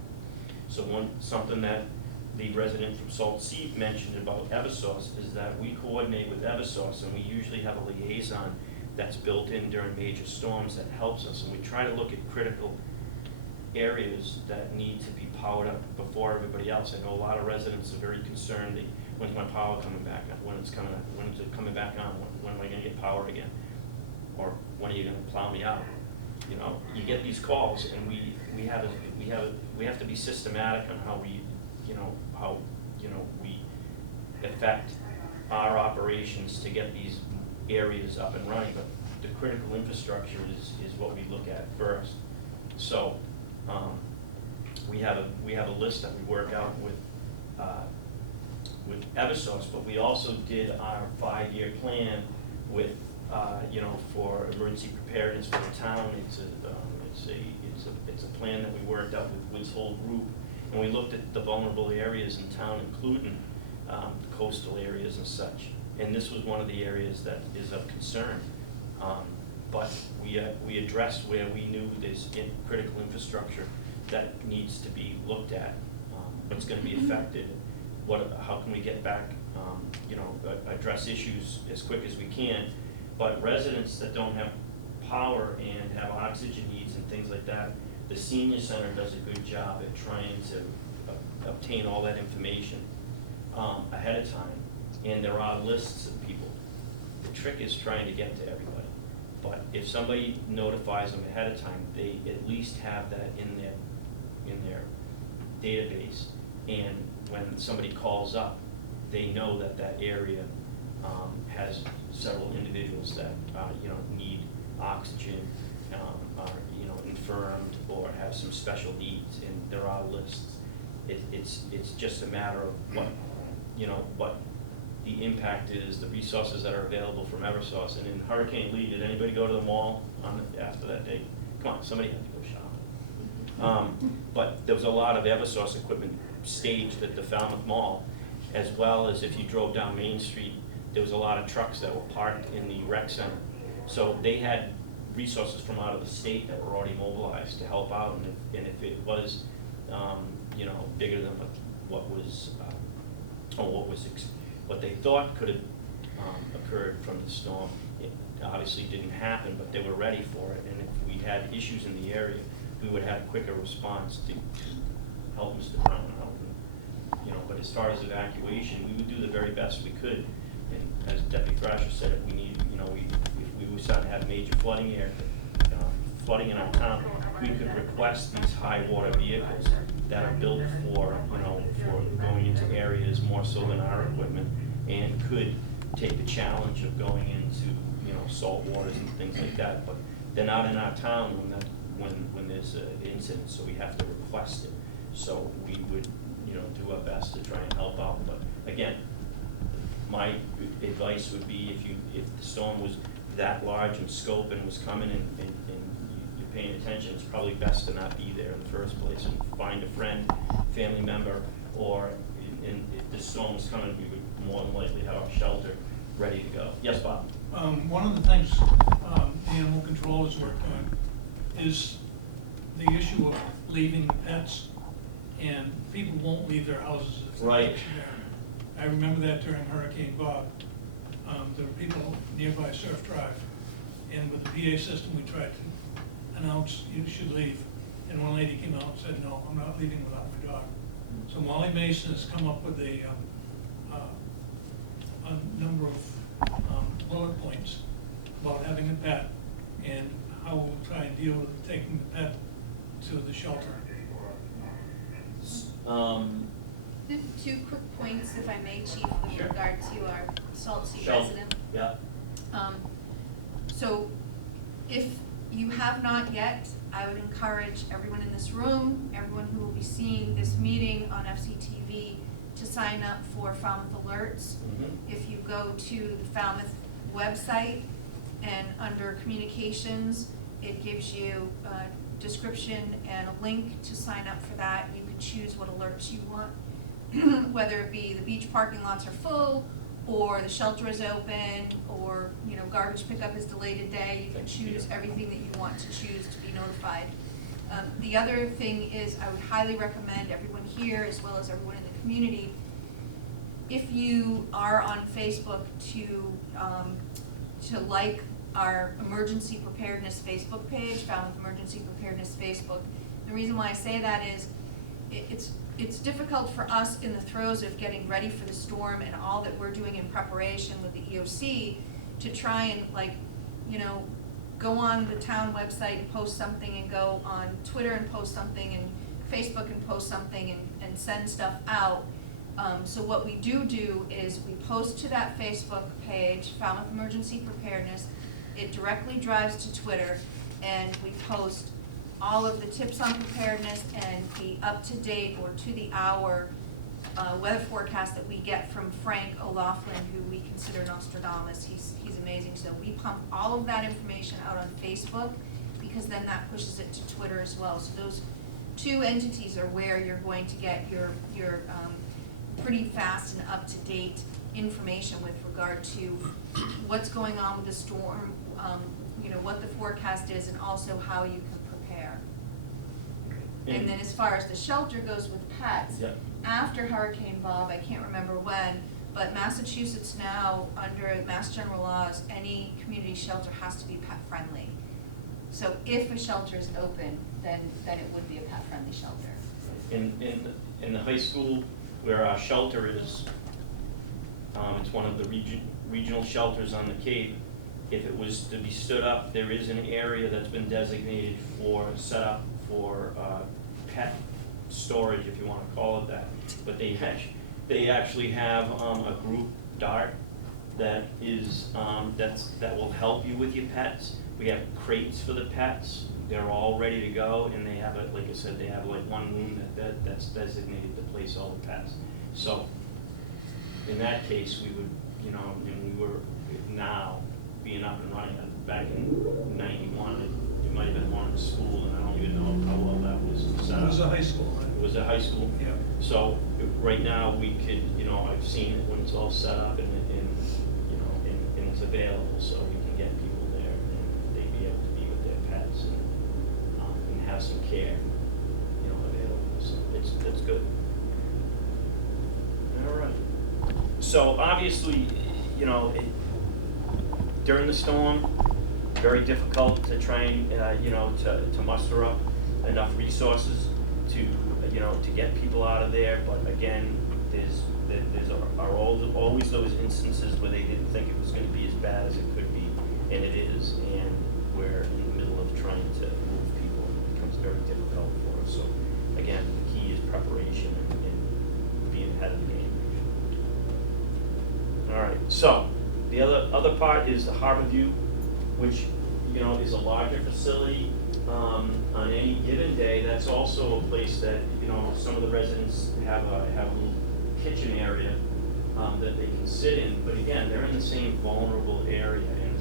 So something that the resident from Salt Sea mentioned about Eversource is that we coordinate with Eversource, and we usually have a liaison that's built in during major storms that helps us, and we try to look at critical areas that need to be powered up before everybody else. I know a lot of residents are very concerned, when's my power coming back, when is it coming back on, when am I gonna get power again? Or when are you gonna plow me out? You get these calls, and we have to be systematic on how we affect our operations to get these areas up and running, but the critical infrastructure is what we look at first. So, we have a list that we work out with Eversource, but we also did our 5-year plan with, for emergency preparedness for the town. It's a plan that we worked out with this whole group, and we looked at the vulnerable areas in town, including the coastal areas and such. And this was one of the areas that is of concern. But we addressed where we knew there's critical infrastructure that needs to be looked at, what's gonna be affected, how can we get back, address issues as quick as we can. But residents that don't have power and have oxygen needs and things like that, the senior center does a good job at trying to obtain all that information ahead of time. And there are lists of people. The trick is trying to get to everybody. But if somebody notifies them ahead of time, they at least have that in their database. And when somebody calls up, they know that that area has several individuals that need oxygen, are infirmed, or have some special needs, and there are lists. It's just a matter of what the impact is, the resources that are available from Eversource. And in Hurricane Lee, did anybody go to the mall after that day? Come on, somebody had to go shopping. But there was a lot of Eversource equipment staged at the Falmouth Mall, as well as if you drove down Main Street, there was a lot of trucks that were parked in the rec center. So they had resources from out of the state that were already mobilized to help out, and if it was, bigger than what they thought could have occurred from the storm, it obviously didn't happen, but they were ready for it. And if we had issues in the area, we would have quicker response to help Mr. Brown out. But as far as evacuation, we would do the very best we could. And as Deputy Thrasher said, if we need, if we were starting to have major flooding flooding in our town, we could request these high water vehicles that are built for going into areas more so than our equipment, and could take the challenge of going into, salt waters and things like that. But they're not in our town when there's an incident, so we have to request it. So we would, do our best to try and help out. But again, my advice would be, if the storm was that large in scope and was coming and you're paying attention, it's probably best to not be there in the first place, and find a friend, family member, or if the storm was coming, we would more than likely have our shelter ready to go. Yes, Bob? One of the things the animal control has worked on is the issue of leaving pets, and people won't leave their houses if they're Right. actually there. I remember that during Hurricane Bob. There were people nearby Surf Drive, and with the PA system, we tried to announce you should leave. And one lady came out and said, "No, I'm not leaving without my dog." So Molly Mason has come up with a number of bullet points about having a pet and how we'll try and deal with taking the pet to the shelter. Two quick points, if I may, Chief, with Sure. regard to our Salt Sea Sure. resident. Yeah. So if you have not yet, I would encourage everyone in this room, everyone who will be seeing this meeting on FCTV, to sign up for Falmouth Alerts. If you go to the Falmouth website and under communications, it gives you a description and a link to sign up for that. You can choose what alerts you want, whether it be the beach parking lots are full, or the shelter is open, or garbage pickup is delayed a day. You can choose everything that you want to choose to be notified. The other thing is, I would highly recommend everyone here, as well as everyone in the community, if you are on Facebook, to like our emergency preparedness Facebook page, Falmouth Emergency Preparedness Facebook. The reason why I say that is, it's difficult for us in the throes of getting ready for the storm and all that we're doing in preparation with the EOC to try and go on the town website and post something, and go on Twitter and post something, and Facebook and post something, and send stuff out. So what we do is we post to that Facebook page, Falmouth Emergency Preparedness. It directly drives to Twitter, and we post all of the tips on preparedness and the up-to-date or to-the-hour weather forecast that we get from Frank O'Laughlin, who we consider Nostradamus. He's amazing. So we pump all of that information out on Facebook, because then that pushes it to Twitter as well. So those two entities are where you're going to get your pretty fast and up-to-date information with regard to what's going on with the storm, what the forecast is, and also how you can prepare. And then as far as the shelter goes with pets, Yep. after Hurricane Bob, I can't remember when, but Massachusetts now, under Mass General laws, any community shelter has to be pet-friendly. So if a shelter is open, then it would be a pet-friendly shelter. In the high school where our shelter is, it's one of the regional shelters on the Cape. If it was to be stood up, there is an area that's been designated set up for pet storage, if you want to call it that. But they actually have a group DART that will help you with your pets. We have crates for the pets. They're all ready to go, and they have like I said, they have like one room that's designated to place all the pets. So in that case, we would, and we were now being up and running. Back in '91, it might have been one in the school, and I don't even know how well that was set up. It was a high school, right? It was a high school. Yeah. So right now, we could, I've seen it when it's all set up and it's available, so we can get people there and they'd be able to be with their pets and have some care, available. So it's good. All right. So obviously, during the storm, very difficult to try and, to muster up enough resources to get people out of there. But again, there's always those instances where they didn't think it was going to be as bad as it could be, and it is. And we're in the middle of trying to move people, and it becomes very difficult for us. So again, the key is preparation and being ahead of the game. All right. So the other part is the Harbor View, which is a larger facility. On any given day, that's also a place that some of the residents have a little kitchen area that they can sit in. But again, they're in the same vulnerable area, and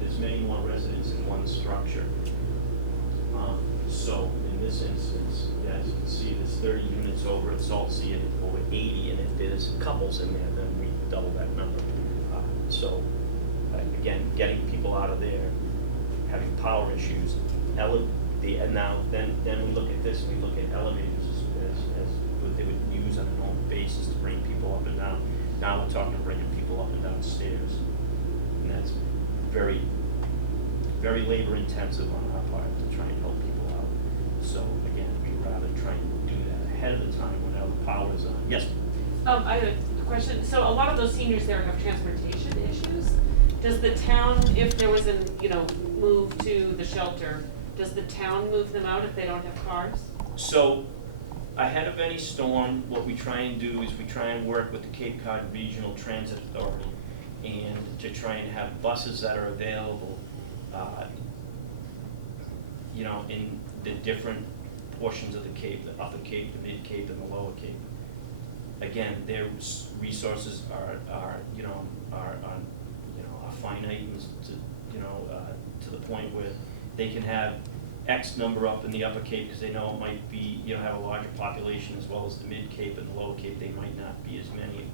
there's many more residents in one structure. So in this instance, as you can see, there's 30 units over at Salt Sea and over 80, and if there's couples in there, then we double that number. So again, getting people out of there, having power issues, and now then we look at this, we look at elevators as what they would use on a normal basis to bring people up and down. Now we're talking bringing people up and down stairs, and that's very, very labor intensive on our part to try and help people out. So again, we'd rather try and do that ahead of the time when the power is on. Yes? I have a question. So a lot of those seniors there have transportation issues. Does the town, if there was a move to the shelter, does the town move them out if they don't have cars? So ahead of any storm, what we try and do is we try and work with the Cape Cod Regional Transit Authority and to try and have buses that are available, in the different portions of the Cape, the Upper Cape, the Mid Cape, and the Lower Cape. Again, their resources are finite and to the point where they can have X number up in the Upper Cape because they know it might be, have a larger population, as well as the Mid Cape and the Lower Cape. They might not be as many.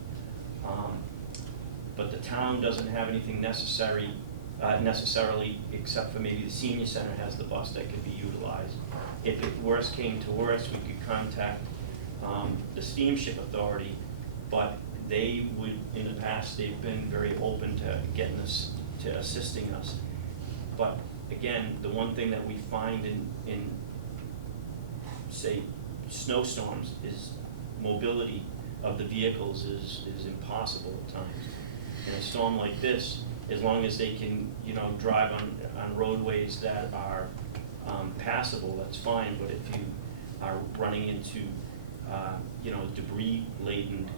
But the town doesn't have anything necessarily, except for maybe the senior center has the bus that could be utilized. If it worst came to worst, we could contact the Steamship Authority, but they would, in the past, they've been very open to getting us, to assisting us. But again, the one thing that we find in say, snowstorms is mobility of the vehicles is impossible at times. In a storm like this, as long as they can, drive on roadways that are passable, that's fine. But if you are running into, debris-laden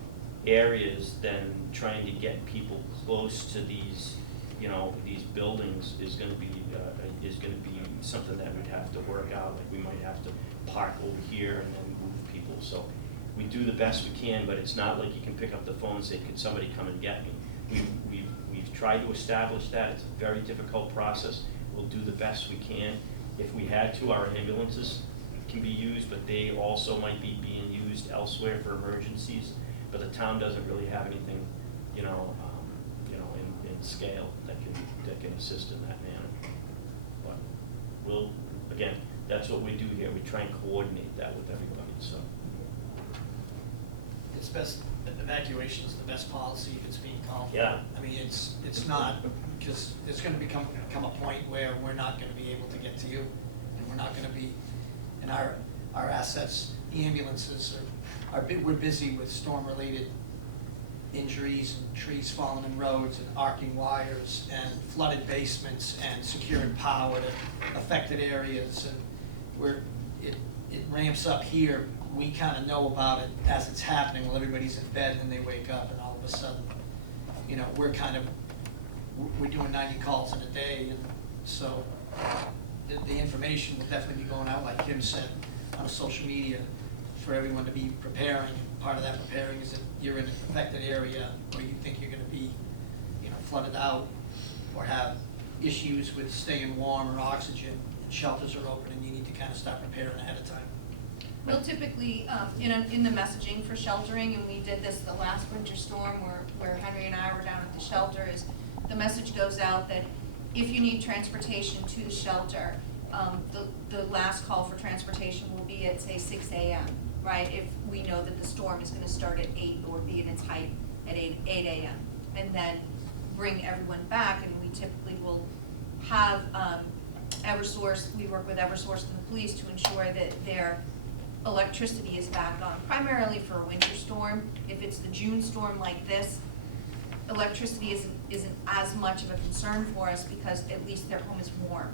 areas, then trying to get people close to these, you know, these buildings is gonna be something that we'd have to work out. Like, we might have to park over here and then move people, so we do the best we can, but it's not like you can pick up the phone and say, could somebody come and get me? We've tried to establish that. It's a very difficult process. We'll do the best we can. If we had to, our ambulances can be used, but they also might be being used elsewhere for emergencies. But the town doesn't really have anything, in scale that can assist in that manner. But we'll, again, that's what we do here. We try and coordinate that with everybody, so. It's best, evacuation is the best policy if it's being called. Yeah. I mean, it's not, because there's gonna come a point where we're not gonna be able to get to you, and we're not gonna be, and our assets, the ambulances we're busy with storm-related injuries and trees falling in roads and arcing wires and flooded basements and securing power to affected areas, and it ramps up here. We kind of know about it as it's happening, while everybody's in bed, and then they wake up, and all of a sudden, you know, we're doing 90 calls in a day, and so the information will definitely be going out, like Kim said, on social media, for everyone to be preparing. Part of that preparing is that you're in an affected area, or you think you're going to be, you know, flooded out, or have issues with staying warm or oxygen, and shelters are open, and you need to kind of start preparing ahead of time. We'll typically, in the messaging for sheltering, and we did this the last winter storm where Henry and I were down at the shelter, is the message goes out that if you need transportation to the shelter, the last call for transportation will be at, say, 6 a.m., right? If we know that the storm is gonna start at 8 or be in its height at 8 a.m. And then bring everyone back, and we typically will have Eversource, we work with Eversource and the police to ensure that their electricity is back on, primarily for a winter storm. If it's the June storm like this, electricity isn't as much of a concern for us because at least their home is warm.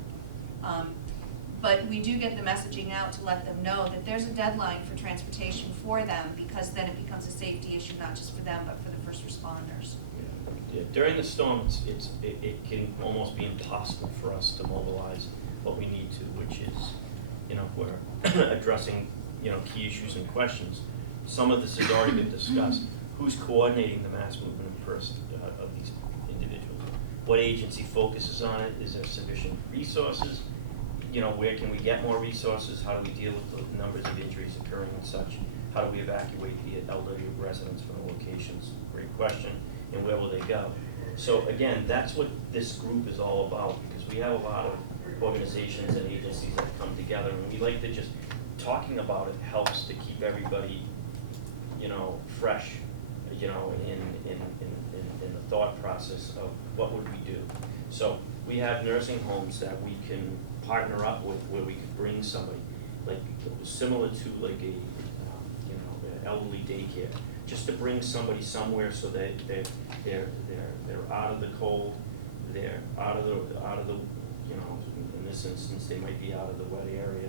But we do get the messaging out to let them know that there's a deadline for transportation for them, because then it becomes a safety issue, not just for them, but for the first responders. Yeah. During the storm, it can almost be impossible for us to mobilize what we need to, which is, you know, we're addressing, you know, key issues and questions. Some of this has already been discussed. Who's coordinating the mass movement of these individuals? What agency focuses on it? Is there sufficient resources? You know, where can we get more resources? How do we deal with the numbers of injuries occurring and such? How do we evacuate the elderly residents from the locations? Great question. And where will they go? So again, that's what this group is all about, because we have a lot of organizations and agencies that come together, and we like to just, talking about it helps to keep everybody, you know, fresh, you know, in the thought process of what would we do. So we have nursing homes that we can partner up with, where we could bring somebody, like similar to like a, elderly daycare, just to bring somebody somewhere so that they're out of the cold, they're out of the, you know, in this instance, they might be out of the wet area,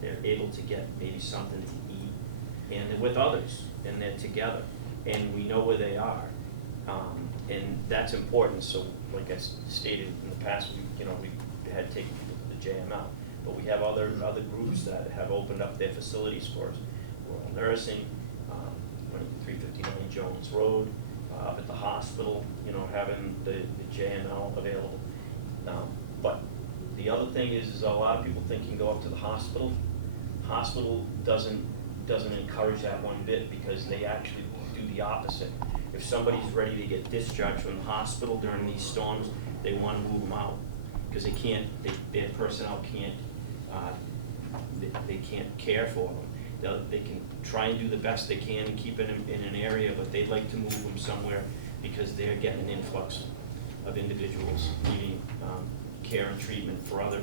they're able to get maybe something to eat, and they're with others, and they're together, and we know where they are, and that's important. So like I stated in the past, we had taken people to the JML, but we have other groups that have opened up their facilities for us. Rural nursing, 359 Jones Road, up at the hospital, you know, having the JML available. But the other thing is a lot of people think you can go up to the hospital. Hospital doesn't encourage that one bit, because they actually do the opposite. If somebody's ready to get discharged from the hospital during these storms, they want to move them out, because they can't, their personnel can't, they can't care for them. They can try and do the best they can and keep it in an area, but they'd like to move them somewhere because they're getting an influx of individuals needing care and treatment for other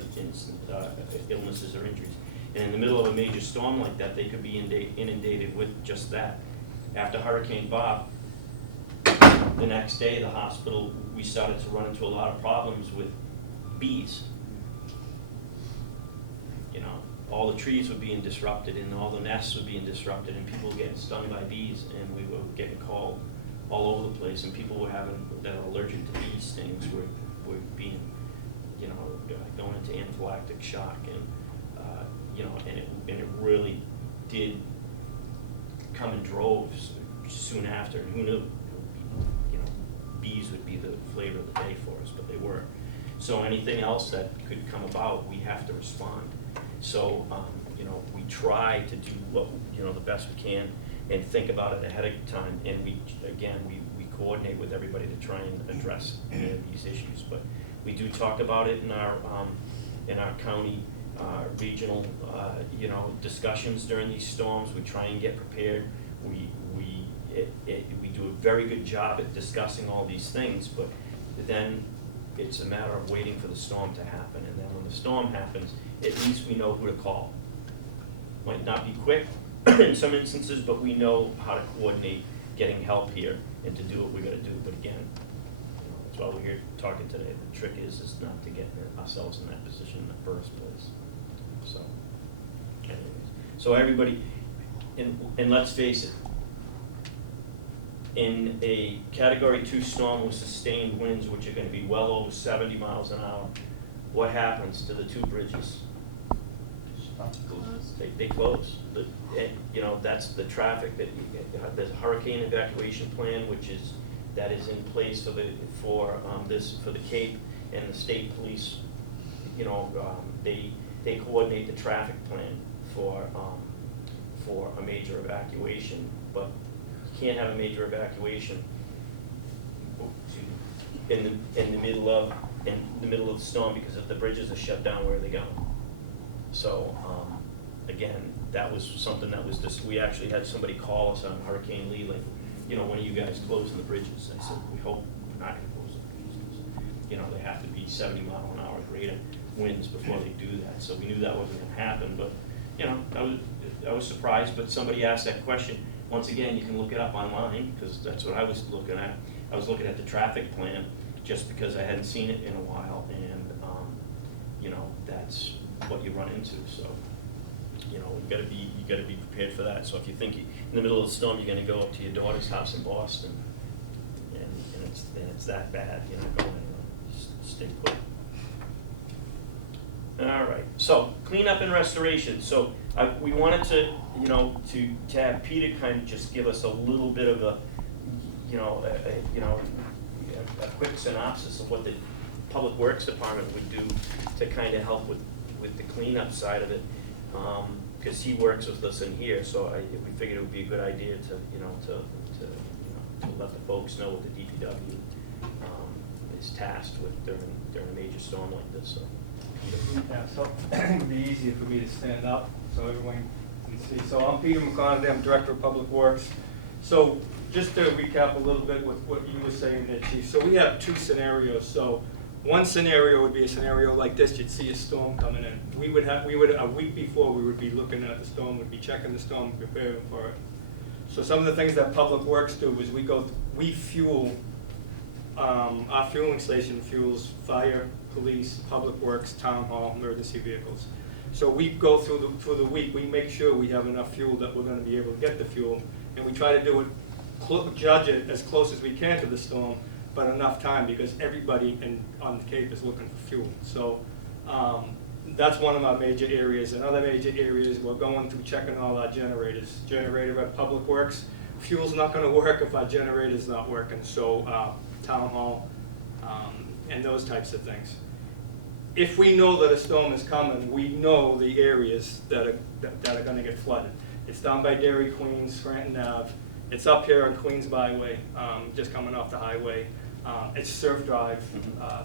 illnesses or injuries. And in the middle of a major storm like that, they could be inundated with just that. After Hurricane Bob, the next day, the hospital, we started to run into a lot of problems with bees. You know, all the trees were being disrupted and all the nests were being disrupted and people were getting stung by bees and we were getting called all over the place and people were that are allergic to bee stings were being, you know, going into anaphylactic shock and, you know, and it really did come in droves soon after, and who knew, you know, bees would be the flavor of the day for us, but they were. So anything else that could come about, we have to respond. So, you know, we try to do what, you know, the best we can and think about it ahead of time, and we coordinate with everybody to try and address any of these issues. But we do talk about it in our county regional, you know, discussions during these storms. We try and get prepared. We do a very good job at discussing all these things, but then it's a matter of waiting for the storm to happen. And then when the storm happens, at least we know who to call. Might not be quick in some instances, but we know how to coordinate getting help here and to do what we gotta do. But again, you know, that's why we're here talking today. The trick is not to get ourselves in that position in the first place. So, anyways, so everybody, and let's face it, in a Category 2 storm with sustained winds, which are gonna be well over 70 miles an hour, what happens to the two bridges? They close. You know, that's the traffic that, there's a hurricane evacuation plan, that is in place for the Cape, and the state police, you know, they coordinate the traffic plan for a major evacuation, but you can't have a major evacuation in the middle of the storm, because if the bridges are shut down, where are they going? So, again, that was something that was just, we actually had somebody call us on Hurricane Lee, like, you know, when are you guys closing the bridges? I said, we hope we're not gonna close the bridges, because, you know, they have to be 70-mile-an-hour greater winds before they do that. So we knew that wasn't gonna happen, but, you know, I was surprised, but somebody asked that question. Once again, you can look it up online, because that's what I was looking at. I was looking at the traffic plan, just because I hadn't seen it in a while, and, you know, that's what you run into. So, you know, you gotta be prepared for that. So if you think in the middle of the storm you're gonna go up to your daughter's house in Boston, and it's that bad, you're not going anywhere. Just stay put. All right. So cleanup and restoration. So we wanted to, you know, to have Peter kind of just give us a little bit of a, you know, a quick synopsis of what the Public Works Department would do to kind of help with the cleanup side of it, because he works with us in here. So we figured it would be a good idea to let the folks know what the DPW is tasked with during a major storm like this. So, Peter. Yeah, so it would be easier for me to stand up so everyone can see. So I'm Peter McConaughey, I'm Director of Public Works. So just to recap a little bit with what you were saying there, Chief. So we have two scenarios. So one scenario would be a scenario like this. You'd see a storm coming in. We would a week before, we would be looking at the storm, we'd be checking the storm, preparing for it. So some of the things that Public Works do is we fuel, our fueling station fuels fire, police, Public Works, town hall, emergency vehicles. So we go through the week, we make sure we have enough fuel that we're gonna be able to get the fuel, and we try to do it, judge it as close as we can to the storm, but enough time, because everybody on the Cape is looking for fuel. So that's one of our major areas. Another major area is we're going through checking all our generators. Generator at Public Works, fuel's not gonna work if our generator's not working, so town hall, and those types of things. If we know that a storm is coming, we know the areas that are gonna get flooded. It's down by Dairy Queen, Scranton Ave. It's up here on Queens Byway, just coming off the highway. It's Surf Drive.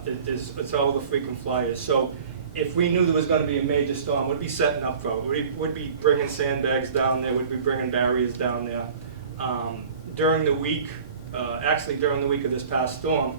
It's all the frequent flyers. So if we knew there was gonna be a major storm, we'd be setting up for it. We'd be bringing sandbags down there, we'd be bringing barriers down there. During the week, actually during the week of this past storm,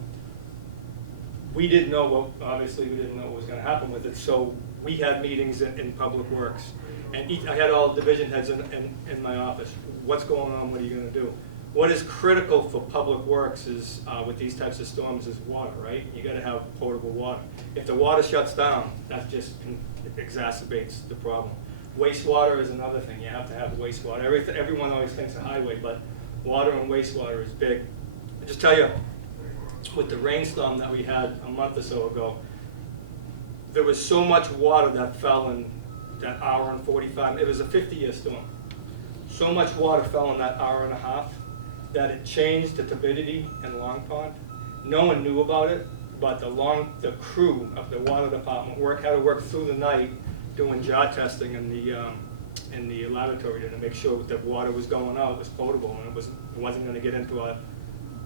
we didn't know obviously we didn't know what was gonna happen with it, so we had meetings in Public Works. And I had all the division heads in my office. What's going on, what are you gonna do? What is critical for Public Works is, with these types of storms, is water, right? You gotta have potable water. If the water shuts down, that just exacerbates the problem. Wastewater is another thing, you have to have wastewater. Everyone always thinks of highway, but water and wastewater is big. I just tell you, with the rainstorm that we had a month or so ago, there was so much water that fell in that hour and 45, it was a 50-year storm. So much water fell in that hour and a half that it changed the turbidity in Long Pond. No one knew about it, but the crew of the water department had to work through the night doing jar testing in the laboratory to make sure that the water was going out, it was potable, and it wasn't going to get into a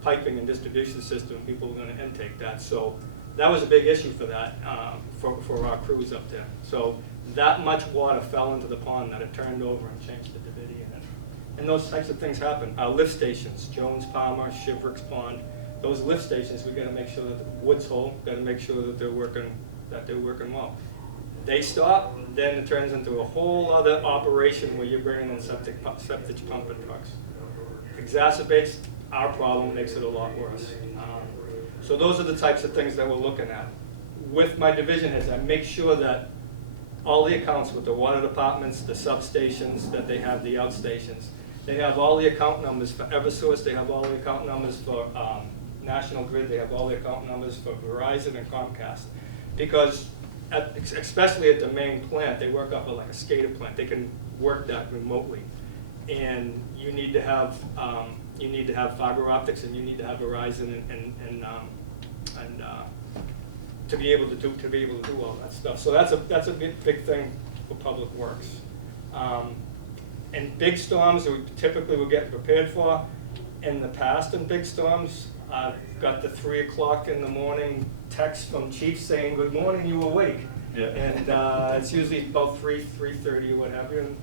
piping and distribution system. People were going to intake that. So that was a big issue for that, for our crews up there. So that much water fell into the pond that it turned over and changed the turbidity in it. And those types of things happen. Our lift stations, Jones Palmer, Shiverick's Pond, those lift stations, we got to make sure that the Woods Hole, got to make sure that they're working well. They stop, then it turns into a whole other operation where you're bringing in septic pumping trucks. Exacerbates our problem, makes it a lot worse. So those are the types of things that we're looking at. With my division heads, I make sure that all the accounts with the water departments, the substations, that they have the outstations. They have all the account numbers for Eversource, they have all the account numbers for National Grid, they have all the account numbers for Verizon and Comcast. Because, especially at the main plant, they work off of like a SCADA plant. They can work that remotely. And you need to have fiber optics, and you need to have Verizon and to be able to do all that stuff. So that's a big thing for Public Works. And big storms, we typically we're getting prepared for. In the past, in big storms, I've got the 3 o'clock in the morning text from chief saying, "Good morning, you awake?" Yeah. And it's usually about 3:30 or what have you, and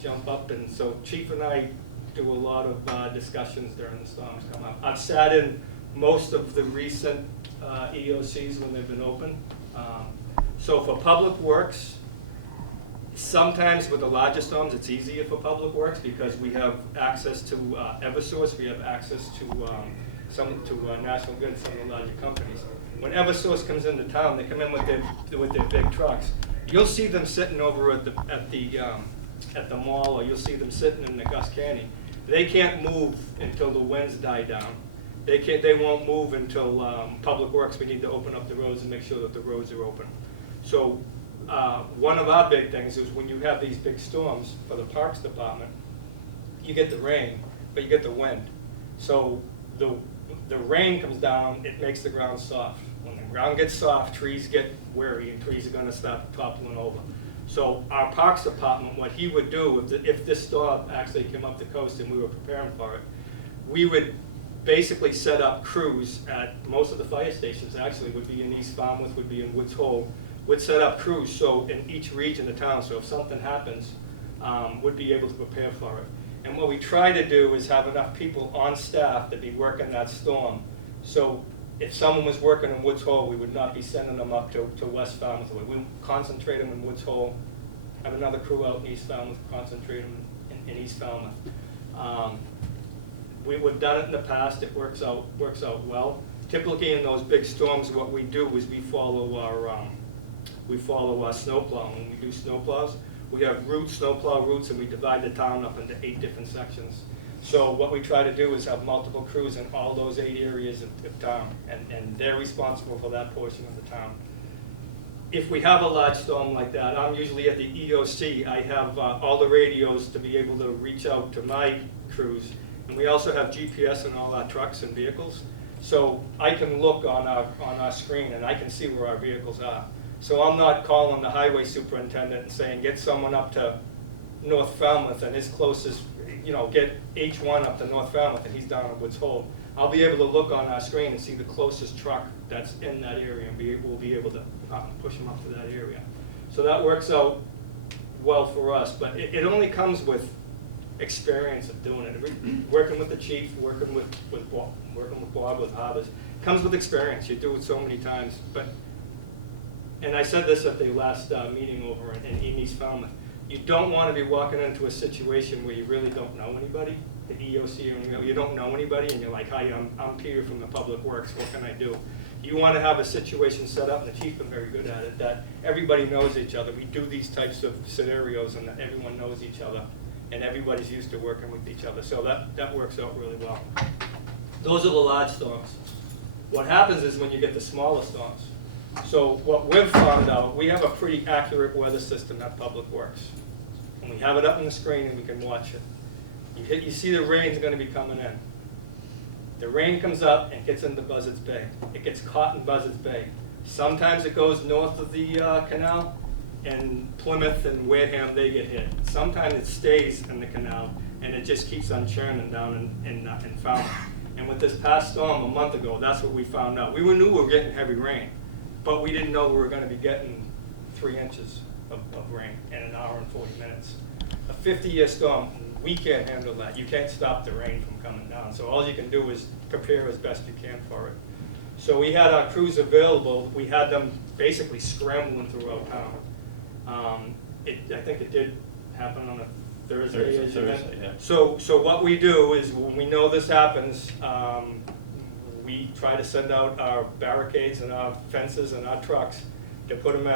jump up. And so chief and I do a lot of discussions during the storms come up. I've sat in most of the recent EOCs when they've been open. So for Public Works, sometimes with the larger storms, it's easier for Public Works because we have access to Eversource, we have access to National Grid, some of the larger companies. When Eversource comes into town, they come in with their big trucks. You'll see them sitting over at the mall, or you'll see them sitting in the Gus Canyon. They can't move until the winds die down. They won't move until Public Works. We need to open up the roads and make sure that the roads are open. So one of our big things is when you have these big storms for the Parks Department, you get the rain, but you get the wind. So the rain comes down, it makes the ground soft. When the ground gets soft, trees get weary, and trees are going to start toppling over. So our Parks Department, what he would do if this storm actually came up the coast and we were preparing for it, we would basically set up crews at most of the fire stations. Actually, would be in East Falmouth, would be in Woods Hole. Would set up crews so in each region of town. So if something happens, would be able to prepare for it. And what we try to do is have enough people on staff to be working that storm. So if someone was working in Woods Hole, we would not be sending them up to West Falmouth. We would concentrate them in Woods Hole, have another crew out in East Falmouth, concentrate them in East Falmouth. We've done it in the past. It works out well. Typically in those big storms, what we do is we follow our snowplow. When we do snowplows, we have snowplow routes, and we divide the town up into 8 different sections. So what we try to do is have multiple crews in all those 8 areas of town, and they're responsible for that portion of the town. If we have a large storm like that, I'm usually at the EOC. I have all the radios to be able to reach out to my crews, and we also have GPS in all our trucks and vehicles. So I can look on our screen, and I can see where our vehicles are. So I'm not calling the highway superintendent and saying, get someone up to North Falmouth and his closest, get H1 up to North Falmouth and he's down at Woods Hole. I'll be able to look on our screen and see the closest truck that's in that area, and we'll be able to push them up to that area. So that works out well for us, but it only comes with experience of doing it. Working with the chief, working with Bob, with Harbors, comes with experience. You do it so many times. And I said this at the last meeting over in East Falmouth. You don't want to be walking into a situation where you really don't know anybody, the EOC, or you don't know anybody, and you're like, "Hi, I'm Peter from the Public Works. What can I do?" You want to have a situation set up, and the chief's been very good at it, that everybody knows each other. We do these types of scenarios, and that everyone knows each other, and everybody's used to working with each other. So that works out really well. Those are the large storms. What happens is when you get the smaller storms. So what we've found out, we have a pretty accurate weather system at Public Works. And we have it up on the screen and we can watch it. You see the rain's gonna be coming in. The rain comes up and gets into Buzzards Bay. It gets caught in Buzzards Bay. Sometimes it goes north of the canal, and Plymouth and Wareham, they get hit. Sometimes it stays in the canal and it just keeps on churning down in Falmouth. And with this past storm a month ago, that's what we found out. We knew we were getting heavy rain, but we didn't know we were gonna be getting 3 inches of rain in an hour and 40 minutes. A 50-year storm, we can't handle that. You can't stop the rain from coming down. So all you can do is prepare as best you can for it. So we had our crews available. We had them basically scrambling throughout town. I think it did happen on a Thursday. Thursday, yeah. So what we do is when we know this happens, we try to send out our barricades and our fences and our trucks to put them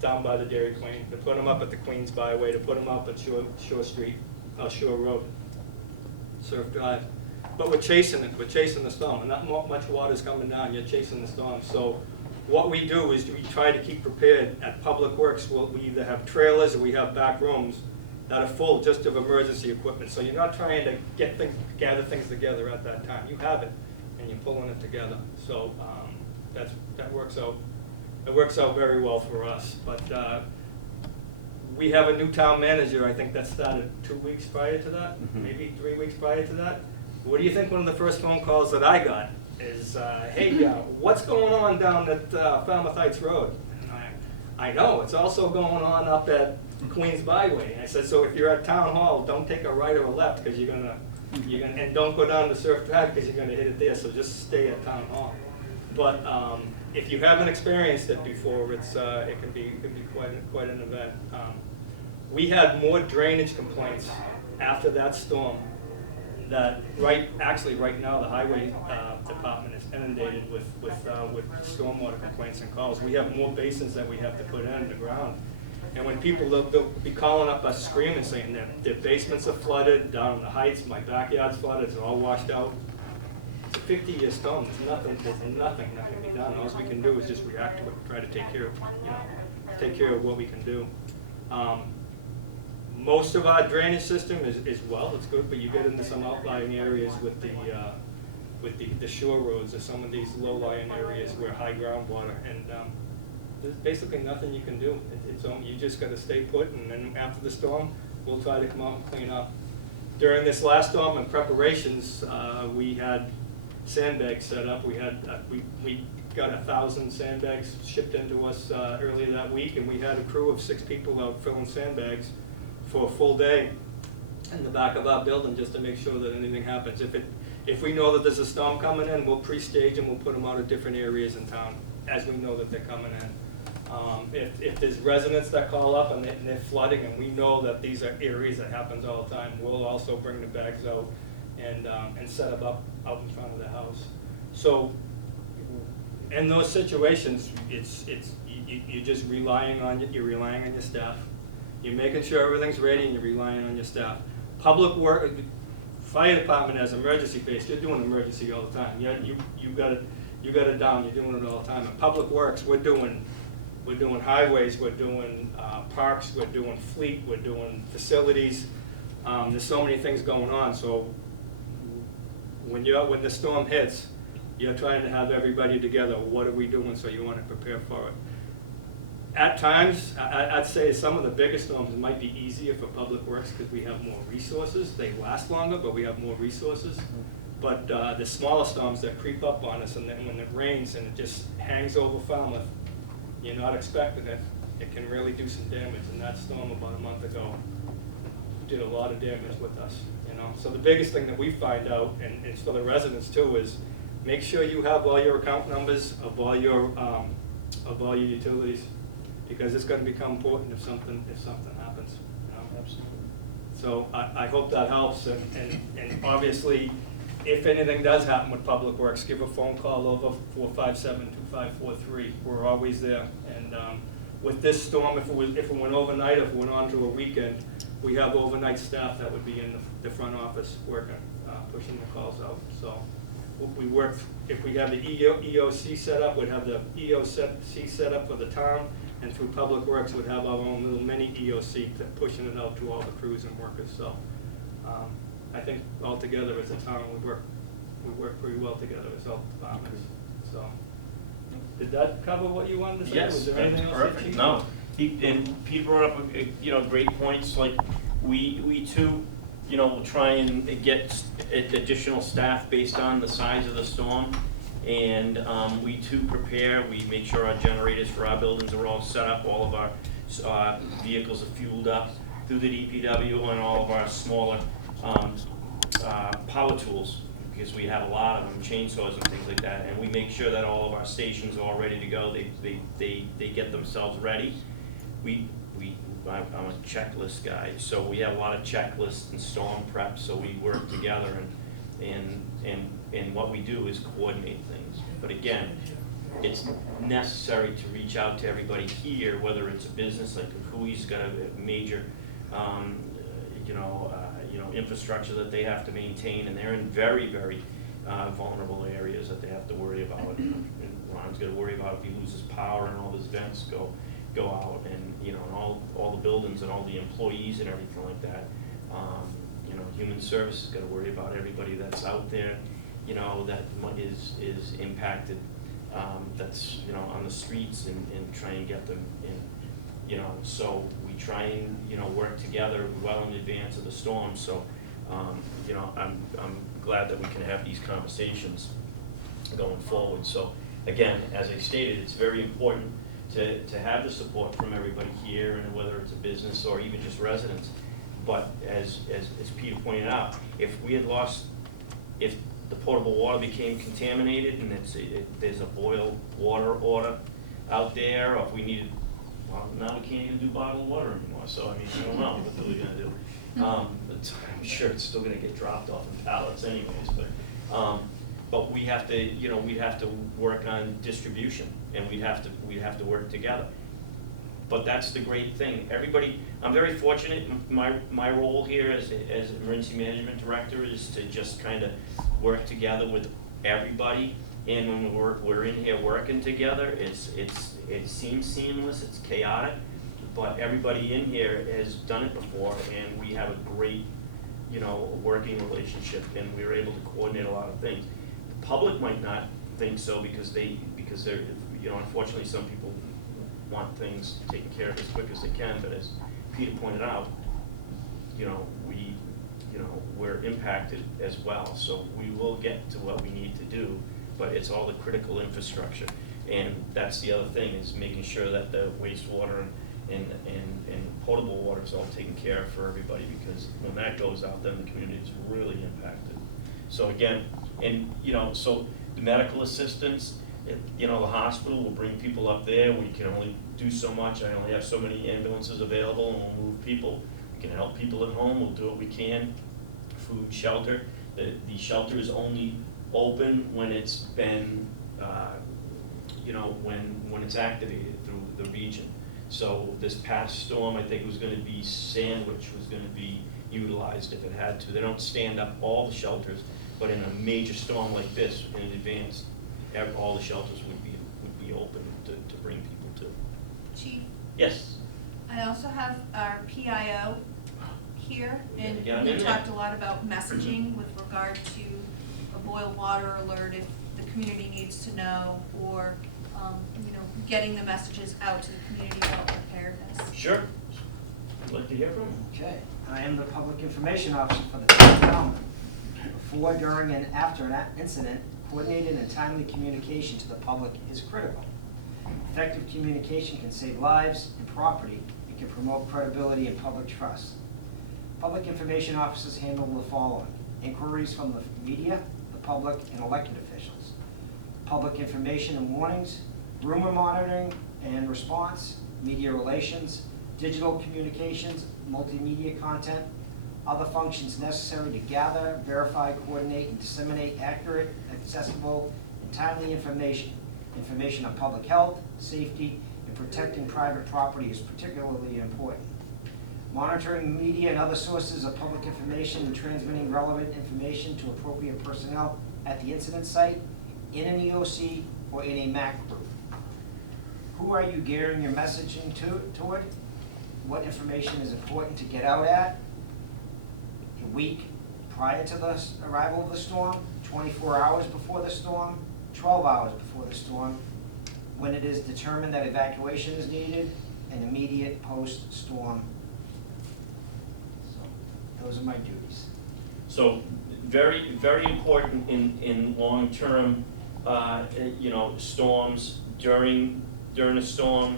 down by the Dairy Queen, to put them up at the Queens Byway, to put them up at Shore Road, Surf Drive. But we're chasing it, we're chasing the storm, and not much water's coming down, you're chasing the storm. So what we do is we try to keep prepared. At Public Works, we either have trailers or we have back rooms that are full just of emergency equipment. So you're not trying to gather things together at that time. You have it, and you're pulling it together. So that works out. It works out very well for us. But we have a new town manager. I think that started 2 weeks prior to that, maybe 3 weeks prior to that. What do you think one of the first phone calls that I got is, hey, what's going on down at Falmouth Heights Road? And I know, it's also going on up at Queens Byway. And I said, so if you're at Town Hall, don't take a right or a left, because and don't go down the Surf Drive because you're gonna hit it there, so just stay at Town Hall. But if you haven't experienced it before, it can be quite an event. We had more drainage complaints after that storm. That right now the highway department is inundated with stormwater complaints and calls. We have more basins that we have to put in the ground. And when people, they'll be calling up us screaming, saying that their basements are flooded, down in the heights, my backyard's flooded, it's all washed out. It's a 50-year storm, there's nothing that can be done. All we can do is just react to it, try to take care of what we can do. Most of our drainage system is it's good, but you get into some outlying areas with the shore roads or some of these low-lying areas where high groundwater, and there's basically nothing you can do. You just got to stay put, and then after the storm, we'll try to come out and clean up. During this last storm and preparations, we had sandbags set up. We got 1,000 sandbags shipped into us earlier that week, and we had a crew of 6 people out filling sandbags for a full day in the back of our building, just to make sure that anything happens. If we know that there's a storm coming in, we'll pre-stage and we'll put them out at different areas in town as we know that they're coming in. If there's residents that call up and they're flooding, and we know that these are areas that happens all the time, we'll also bring the bags out and set them up out in front of the house. So in those situations, you're just relying on your staff. You're making sure everything's ready, and you're relying on your staff. Public work, fire department has emergency base. You're doing emergency all the time. You got it down. You're doing it all the time. And Public Works, we're doing highways. We're doing parks. We're doing fleet. We're doing facilities. There's so many things going on. So when the storm hits, you're trying to have everybody together. What are we doing? So you want to prepare for it. At times, I'd say some of the biggest storms might be easier for Public Works because we have more resources. They last longer, but we have more resources. But the smaller storms that creep up on us, and then when it rains and it just hangs over Falmouth, you're not expecting it, it can really do some damage. And that storm about a month ago did a lot of damage with us. So the biggest thing that we find out, and it's for the residents too, is make sure you have all your account numbers of all your utilities, because it's going to become important if something happens. Absolutely. So I hope that helps, and obviously if anything does happen with Public Works, give a phone call over 457-2543. We're always there. And with this storm, if it went overnight, if it went on to a weekend, we have overnight staff that would be in the front office working, pushing the calls out. So we work, if we have the EOC set up, we'd have the EOC set up for the town, and through Public Works, we'd have our own little mini EOC pushing it out to all the crews and workers. So I think altogether as a town, we work pretty well together as health departments. So did that cover what you wanted to say? Yes, Was there that's anything else? perfect. Chief? No, and Pete brought up, great points, like, we too, will try and get additional staff based on the size of the storm. And we too prepare, we make sure our generators for our buildings are all set up, all of our vehicles are fueled up through the DPW, and all of our smaller power tools, because we have a lot of them, chainsaws and things like that, and we make sure that all of our stations are all ready to go. They get themselves ready. I'm a checklist guy, so we have a lot of checklists and storm prep, so we work together, and what we do is coordinate things. But again, it's necessary to reach out to everybody here, whether it's a business like Kui's got a major infrastructure that they have to maintain, and they're in very, very vulnerable areas that they have to worry about. And Ron's got to worry about if he loses power and all his vents go out, and and all the buildings and all the employees and everything like that. Human Services got to worry about everybody that's out there, that is impacted, that's on the streets, and try and get them in. So we try and work together well in advance of the storm. So I'm glad that we can have these conversations going forward. So again, as I stated, it's very important to have the support from everybody here, and whether it's a business or even just residents. But as Peter pointed out, if the potable water became contaminated, and there's a boil water order out there, or if we needed, well, now we can't even do bottled water anymore. So I don't know what we're gonna do. I'm sure it's still gonna get dropped off in pallets anyways. But we have to, we'd have to work on distribution, and we'd have to work together. But that's the great thing. Everybody, I'm very fortunate. My role here as emergency management director is to just kind of work together with everybody. And when we're in here working together, it seems seamless. It's chaotic, but everybody in here has done it before, and we have a great, working relationship, and we're able to coordinate a lot of things. The public might not think so because they're, unfortunately, some people want things taken care of as quick as they can. But as Peter pointed out, we're impacted as well. So we will get to what we need to do, but it's all the critical infrastructure. And that's the other thing, is making sure that the wastewater and potable water is all taken care of for everybody, because when that goes out, then the community is really impacted. So again, so the medical assistance, the hospital will bring people up there. We can only do so much. I only have so many ambulances available, and we'll move people. We can help people at home. We'll do what we can. Food, shelter. The shelter is only open when it's been, when it's activated through the region. So this past storm, I think it was going to be Sandwich was going to be utilized if it had to. They don't stand up all the shelters, but in a major storm like this, in advance, all the shelters would be open to bring people to. Chief, Yes. I also have our PIO here, and Yeah, we yeah. talked a lot about messaging with regard to a boil water alert if the community needs to know, or getting the messages out to the community about preparedness. Sure. I'd like to hear from you. Okay, I am the Public Information Officer for the Town of Falmouth. Before, during, and after an incident, coordinated and timely communication to the public is critical. Effective communication can save lives and property and can promote credibility and public trust. Public information officers handle the following: inquiries from the media, the public, and elected officials, public information and warnings, rumor monitoring and response, media relations, digital communications, multimedia content, other functions necessary to gather, verify, coordinate, and disseminate accurate, accessible, and timely information. Information on public health, safety, and protecting private property is particularly important. Monitoring media and other sources of public information and transmitting relevant information to appropriate personnel at the incident site, in an EOC, or in a MAC group. Who are you gearing your messaging toward? What information is important to get out at? A week prior to the arrival of the storm, 24 hours before the storm, 12 hours before the storm, when it is determined that evacuation is needed, and immediate post-storm. So, those are my duties. So, very, very important in long-term, you know, storms, during a storm,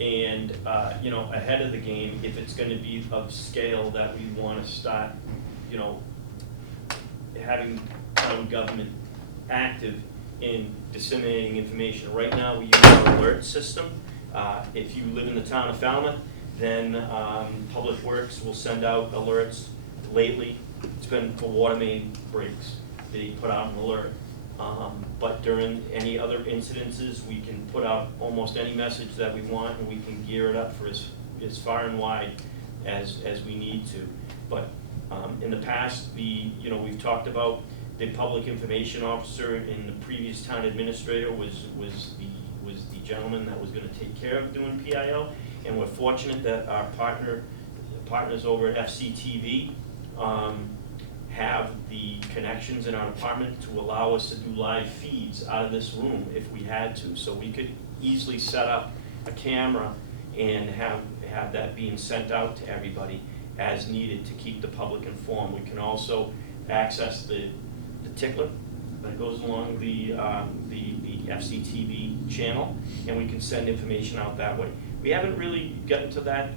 and, you know, ahead of the game, if it's gonna be of scale that we wanna start, you know, having town government active in disseminating information. Right now, we use our alert system. If you live in the town of Falmouth, then Public Works will send out alerts. Lately, it's been for water main breaks, they put out an alert. But during any other incidences, we can put out almost any message that we want, and we can gear it up for as far and wide as we need to. But in the past, you know, we've talked about the public information officer in the previous town administrator was the gentleman that was gonna take care of doing PIO. And we're fortunate that our partners over at FCTV have the connections in our department to allow us to do live feeds out of this room if we had to. So we could easily set up a camera and have that being sent out to everybody as needed to keep the public informed. We can also access the tickler that goes along the FCTV channel, and we can send information out that way. We haven't really gotten to that,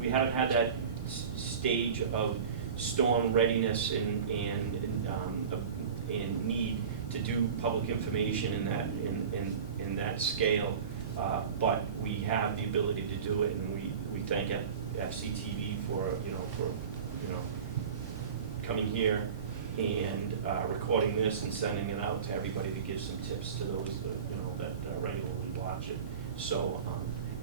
we haven't had that stage of storm readiness and need to do public information in that scale, but we have the ability to do it, and we thank FCTV for coming here and recording this and sending it out to everybody to give some tips to those that regularly watch it. So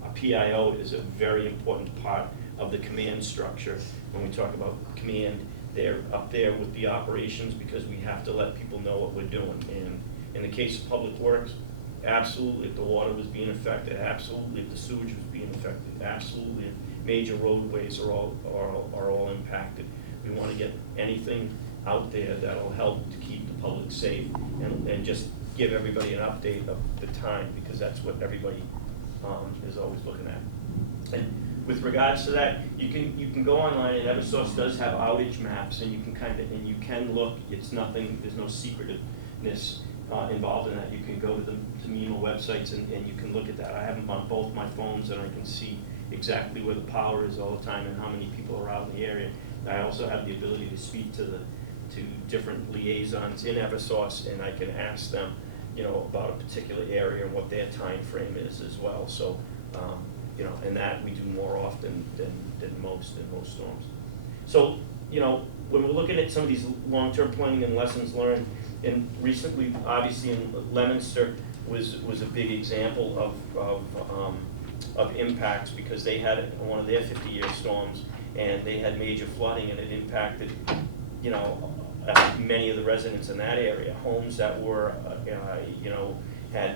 a PIO is a very important part of the command structure. When we talk about command, they're up there with the operations because we have to let people know what we're doing. And in the case of Public Works, absolutely, if the water was being affected, absolutely, if the sewage was being affected, absolutely, if major roadways are all impacted. We want to get anything out there that'll help to keep the public safe and just give everybody an update of the time, because that's what everybody is always looking at. And with regards to that, you can go online, and Eversource does have outage maps, and you can look. It's nothing. There's no secretiveness involved in that. You can go to the MEMA websites and you can look at that. I have them on both my phones, and I can see exactly where the power is all the time and how many people are out in the area. I also have the ability to speak to different liaisons in Eversource, and I can ask them, about a particular area and what their time frame is as well. So, and that we do more often than most storms. So, when we're looking at some of these long-term planning and lessons learned, and recently, obviously, in Leominster was a big example of impacts, because they had one of their 50-year storms, and they had major flooding, and it impacted, many of the residents in that area. Homes that were, had,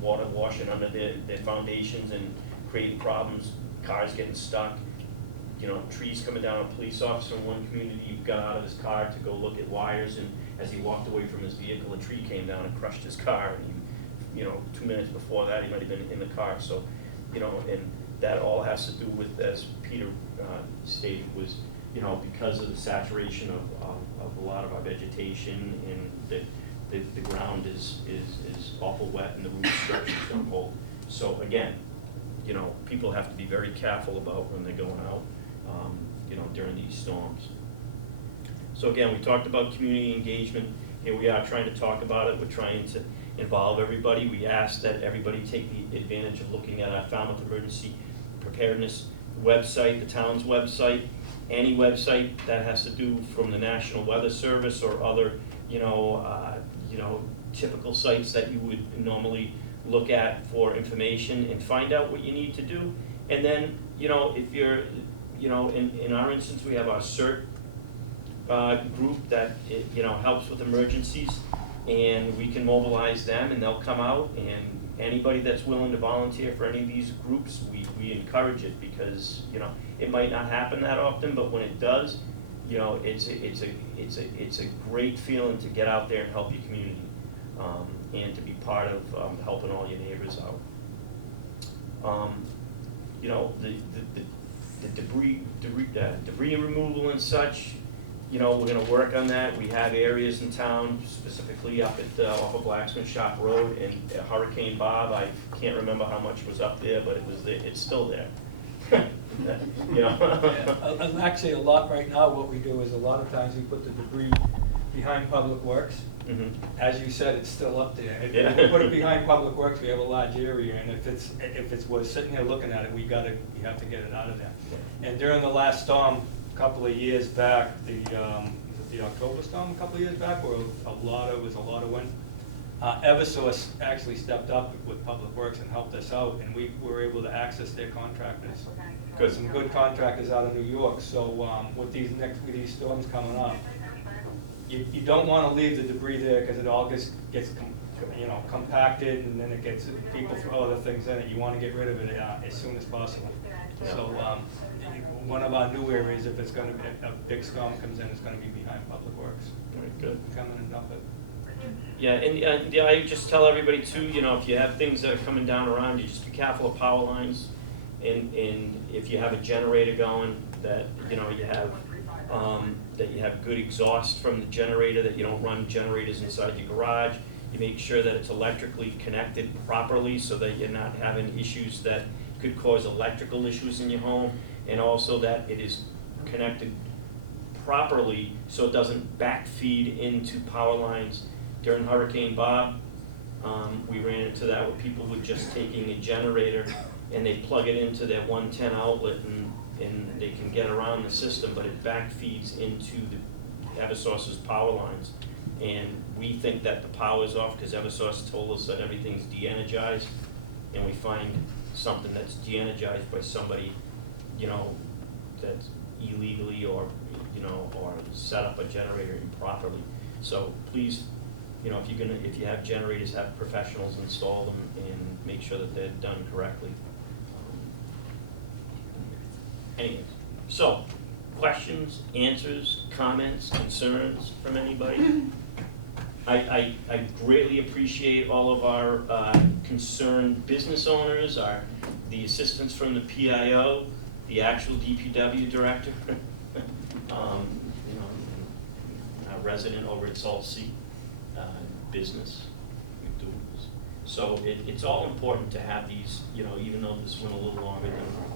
water washing under their foundations and creating problems, cars getting stuck, trees coming down. A police officer in one community got out of his car to go look at wires, and as he walked away from his vehicle, a tree came down and crushed his car. And 2 minutes before that, he might have been in the car. So, and that all has to do with, as Peter stated, was, because of the saturation of a lot of our vegetation, and the ground is awful wet, and the root structures don't hold. So again, people have to be very careful about when they're going out, during these storms. So again, we talked about community engagement. Here we are trying to talk about it. We're trying to involve everybody. We ask that everybody take the advantage of looking at our Falmouth Emergency Preparedness website, the town's website, any website that has to do from the National Weather Service or other, typical sites that you would normally look at for information, and find out what you need to do. And then, if you're, in our instance, we have our CERT group that, helps with emergencies, and we can mobilize them, and they'll come out, and anybody that's willing to volunteer for any of these groups, we encourage it, because, it might not happen that often, but when it does, it's a great feeling to get out there and help your community, and to be part of helping all your neighbors out. The debris removal and such, we're gonna work on that. We have areas in town, specifically up at, off of Blacksmith Shop Road, and Hurricane Bob, I can't remember how much was up there, but it was there, it's still there. And actually, a lot right now, what we do is a lot of times we put the debris behind Public Works. Mhm. As you said, it's still up there. If Yeah. we put it behind Public Works, we have a large area, and we're sitting here looking at it, we have to get it out of there. And during the last storm, a couple of years back, was it the October storm a couple of years back, where it was a lot of wind? Eversource actually stepped up with Public Works and helped us out, and we were able to access their contractors. Good. Some good contractors out of New York, so with these storms coming up, you don't want to leave the debris there, because it all gets compacted, and then people throw other things in it. You want to get rid of it as soon as possible. So one of our new areas, if it's going to be a big storm comes in, it's going to be behind Public Works. Very good. Come in and dump it. Yeah, and I just tell everybody too, if you have things that are coming down around you, just be careful of power lines. And if you have a generator going, that, that you have good exhaust from the generator, that you don't run generators inside your garage. You make sure that it's electrically connected properly, so that you're not having issues that could cause electrical issues in your home. And also that it is connected properly, so it doesn't backfeed into power lines. During Hurricane Bob, we ran into that where people were just taking a generator and they plug it into their 110 outlet, and they can get around the system, but it backfeeds into the Eversource's power lines. And we think that the power's off because Eversource told us that everything's de-energized, and we find something that's de-energized by somebody, that's illegally or set up a generator improperly. So please, if you have generators, have professionals install them and make sure that they're done correctly. Anyways, so, questions, answers, comments, concerns from anybody? I greatly appreciate all of our concerned business owners, the assistance from the PIO, the actual DPW director, our resident over at Salt Sea business. So it's all important to have these, even though this went a little longer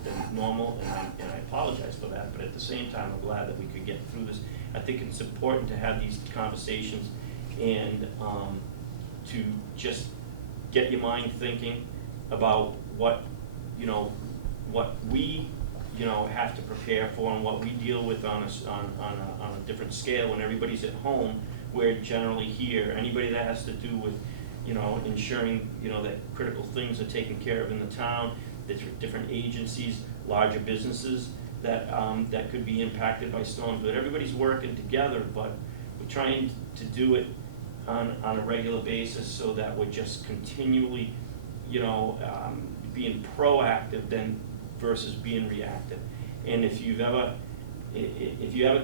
than normal, and I apologize for that, but at the same time, I'm glad that we could get through this. I think it's important to have these conversations and to just get your mind thinking about what we, have to prepare for, and what we deal with on a different scale when everybody's at home. We're generally here. Anybody that has to do with ensuring, that critical things are taken care of in the town, there's different agencies, larger businesses that could be impacted by storms, but everybody's working together, but we're trying to do it on a regular basis so that we're just continually, being proactive versus being reactive. And if you ever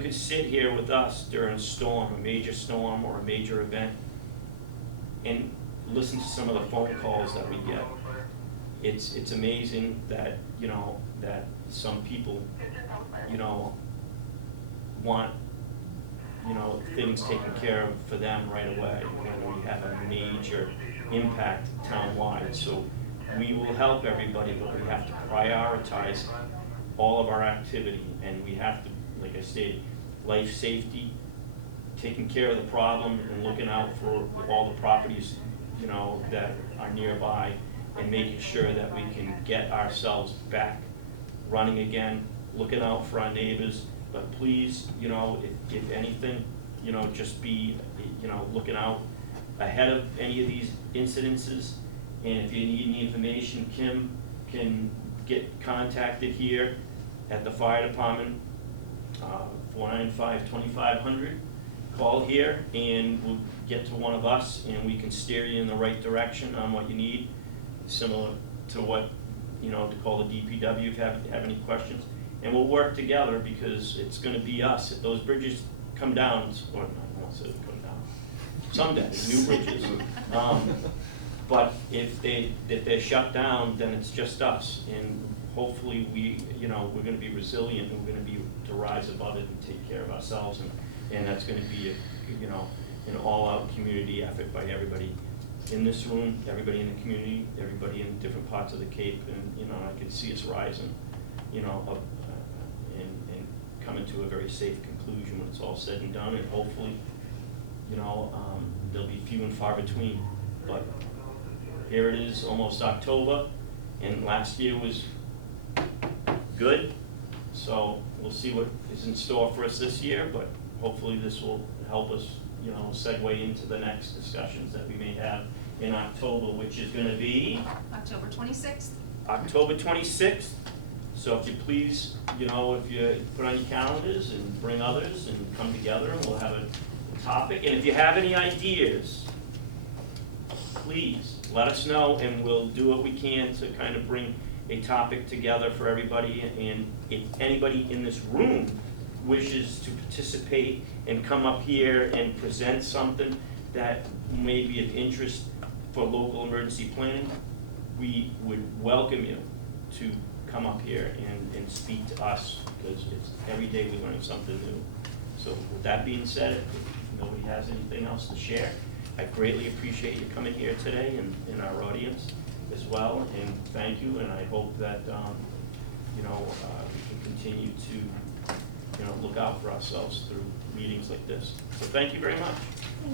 could sit here with us during a major storm or a major event, and listen to some of the phone calls that we get, it's amazing that, that some people, want, things taken care of for them right away when we have a major impact townwide. So we will help everybody, but we have to prioritize all of our activity, and we have to, like I stated, life safety, taking care of the problem and looking out for all the properties, that are nearby, and making sure that we can get ourselves back running again, looking out for our neighbors, but please, you know, if anything, you know, just be, you know, looking out ahead of any of these incidences. And if you need any information, Kim can get contacted here at the fire department, 495-2500. Call here and we'll get to one of us and we can steer you in the right direction on what you need, similar to what, you know, to call the DPW if you have any questions. And we'll work together because it's gonna be us. If those bridges come down, or no, I won't say come down, someday, new bridges. But if they're shut down, then it's just us. And hopefully we're gonna be resilient and we're gonna be to rise above it and take care of ourselves. And that's gonna be an all-out community effort by everybody in this room, everybody in the community, everybody in different parts of the Cape. And, I can see us rising, up, and coming to a very safe conclusion when it's all said and done. And hopefully, there'll be few and far between. But here it is, almost October, and last year was good. So we'll see what is in store for us this year, but hopefully this will help us, segue into the next discussions that we may have in October, which is gonna be October 26th. October 26th. So if you please, if you put on your calendars and bring others and come together and we'll have a topic. And if you have any ideas, please let us know and we'll do what we can to kind of bring a topic together for everybody. And if anybody in this room wishes to participate and come up here and present something that may be of interest for local emergency planning, we would welcome you to come up here and speak to us, because it's every day we're learning something new. So with that being said, if nobody has anything else to share, I greatly appreciate you coming here today and our audience as well, and thank you, and I hope that we can continue to look out for ourselves through meetings like this. So thank you very much.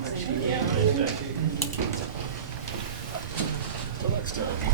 Thanks. Have a nice day. Till next time.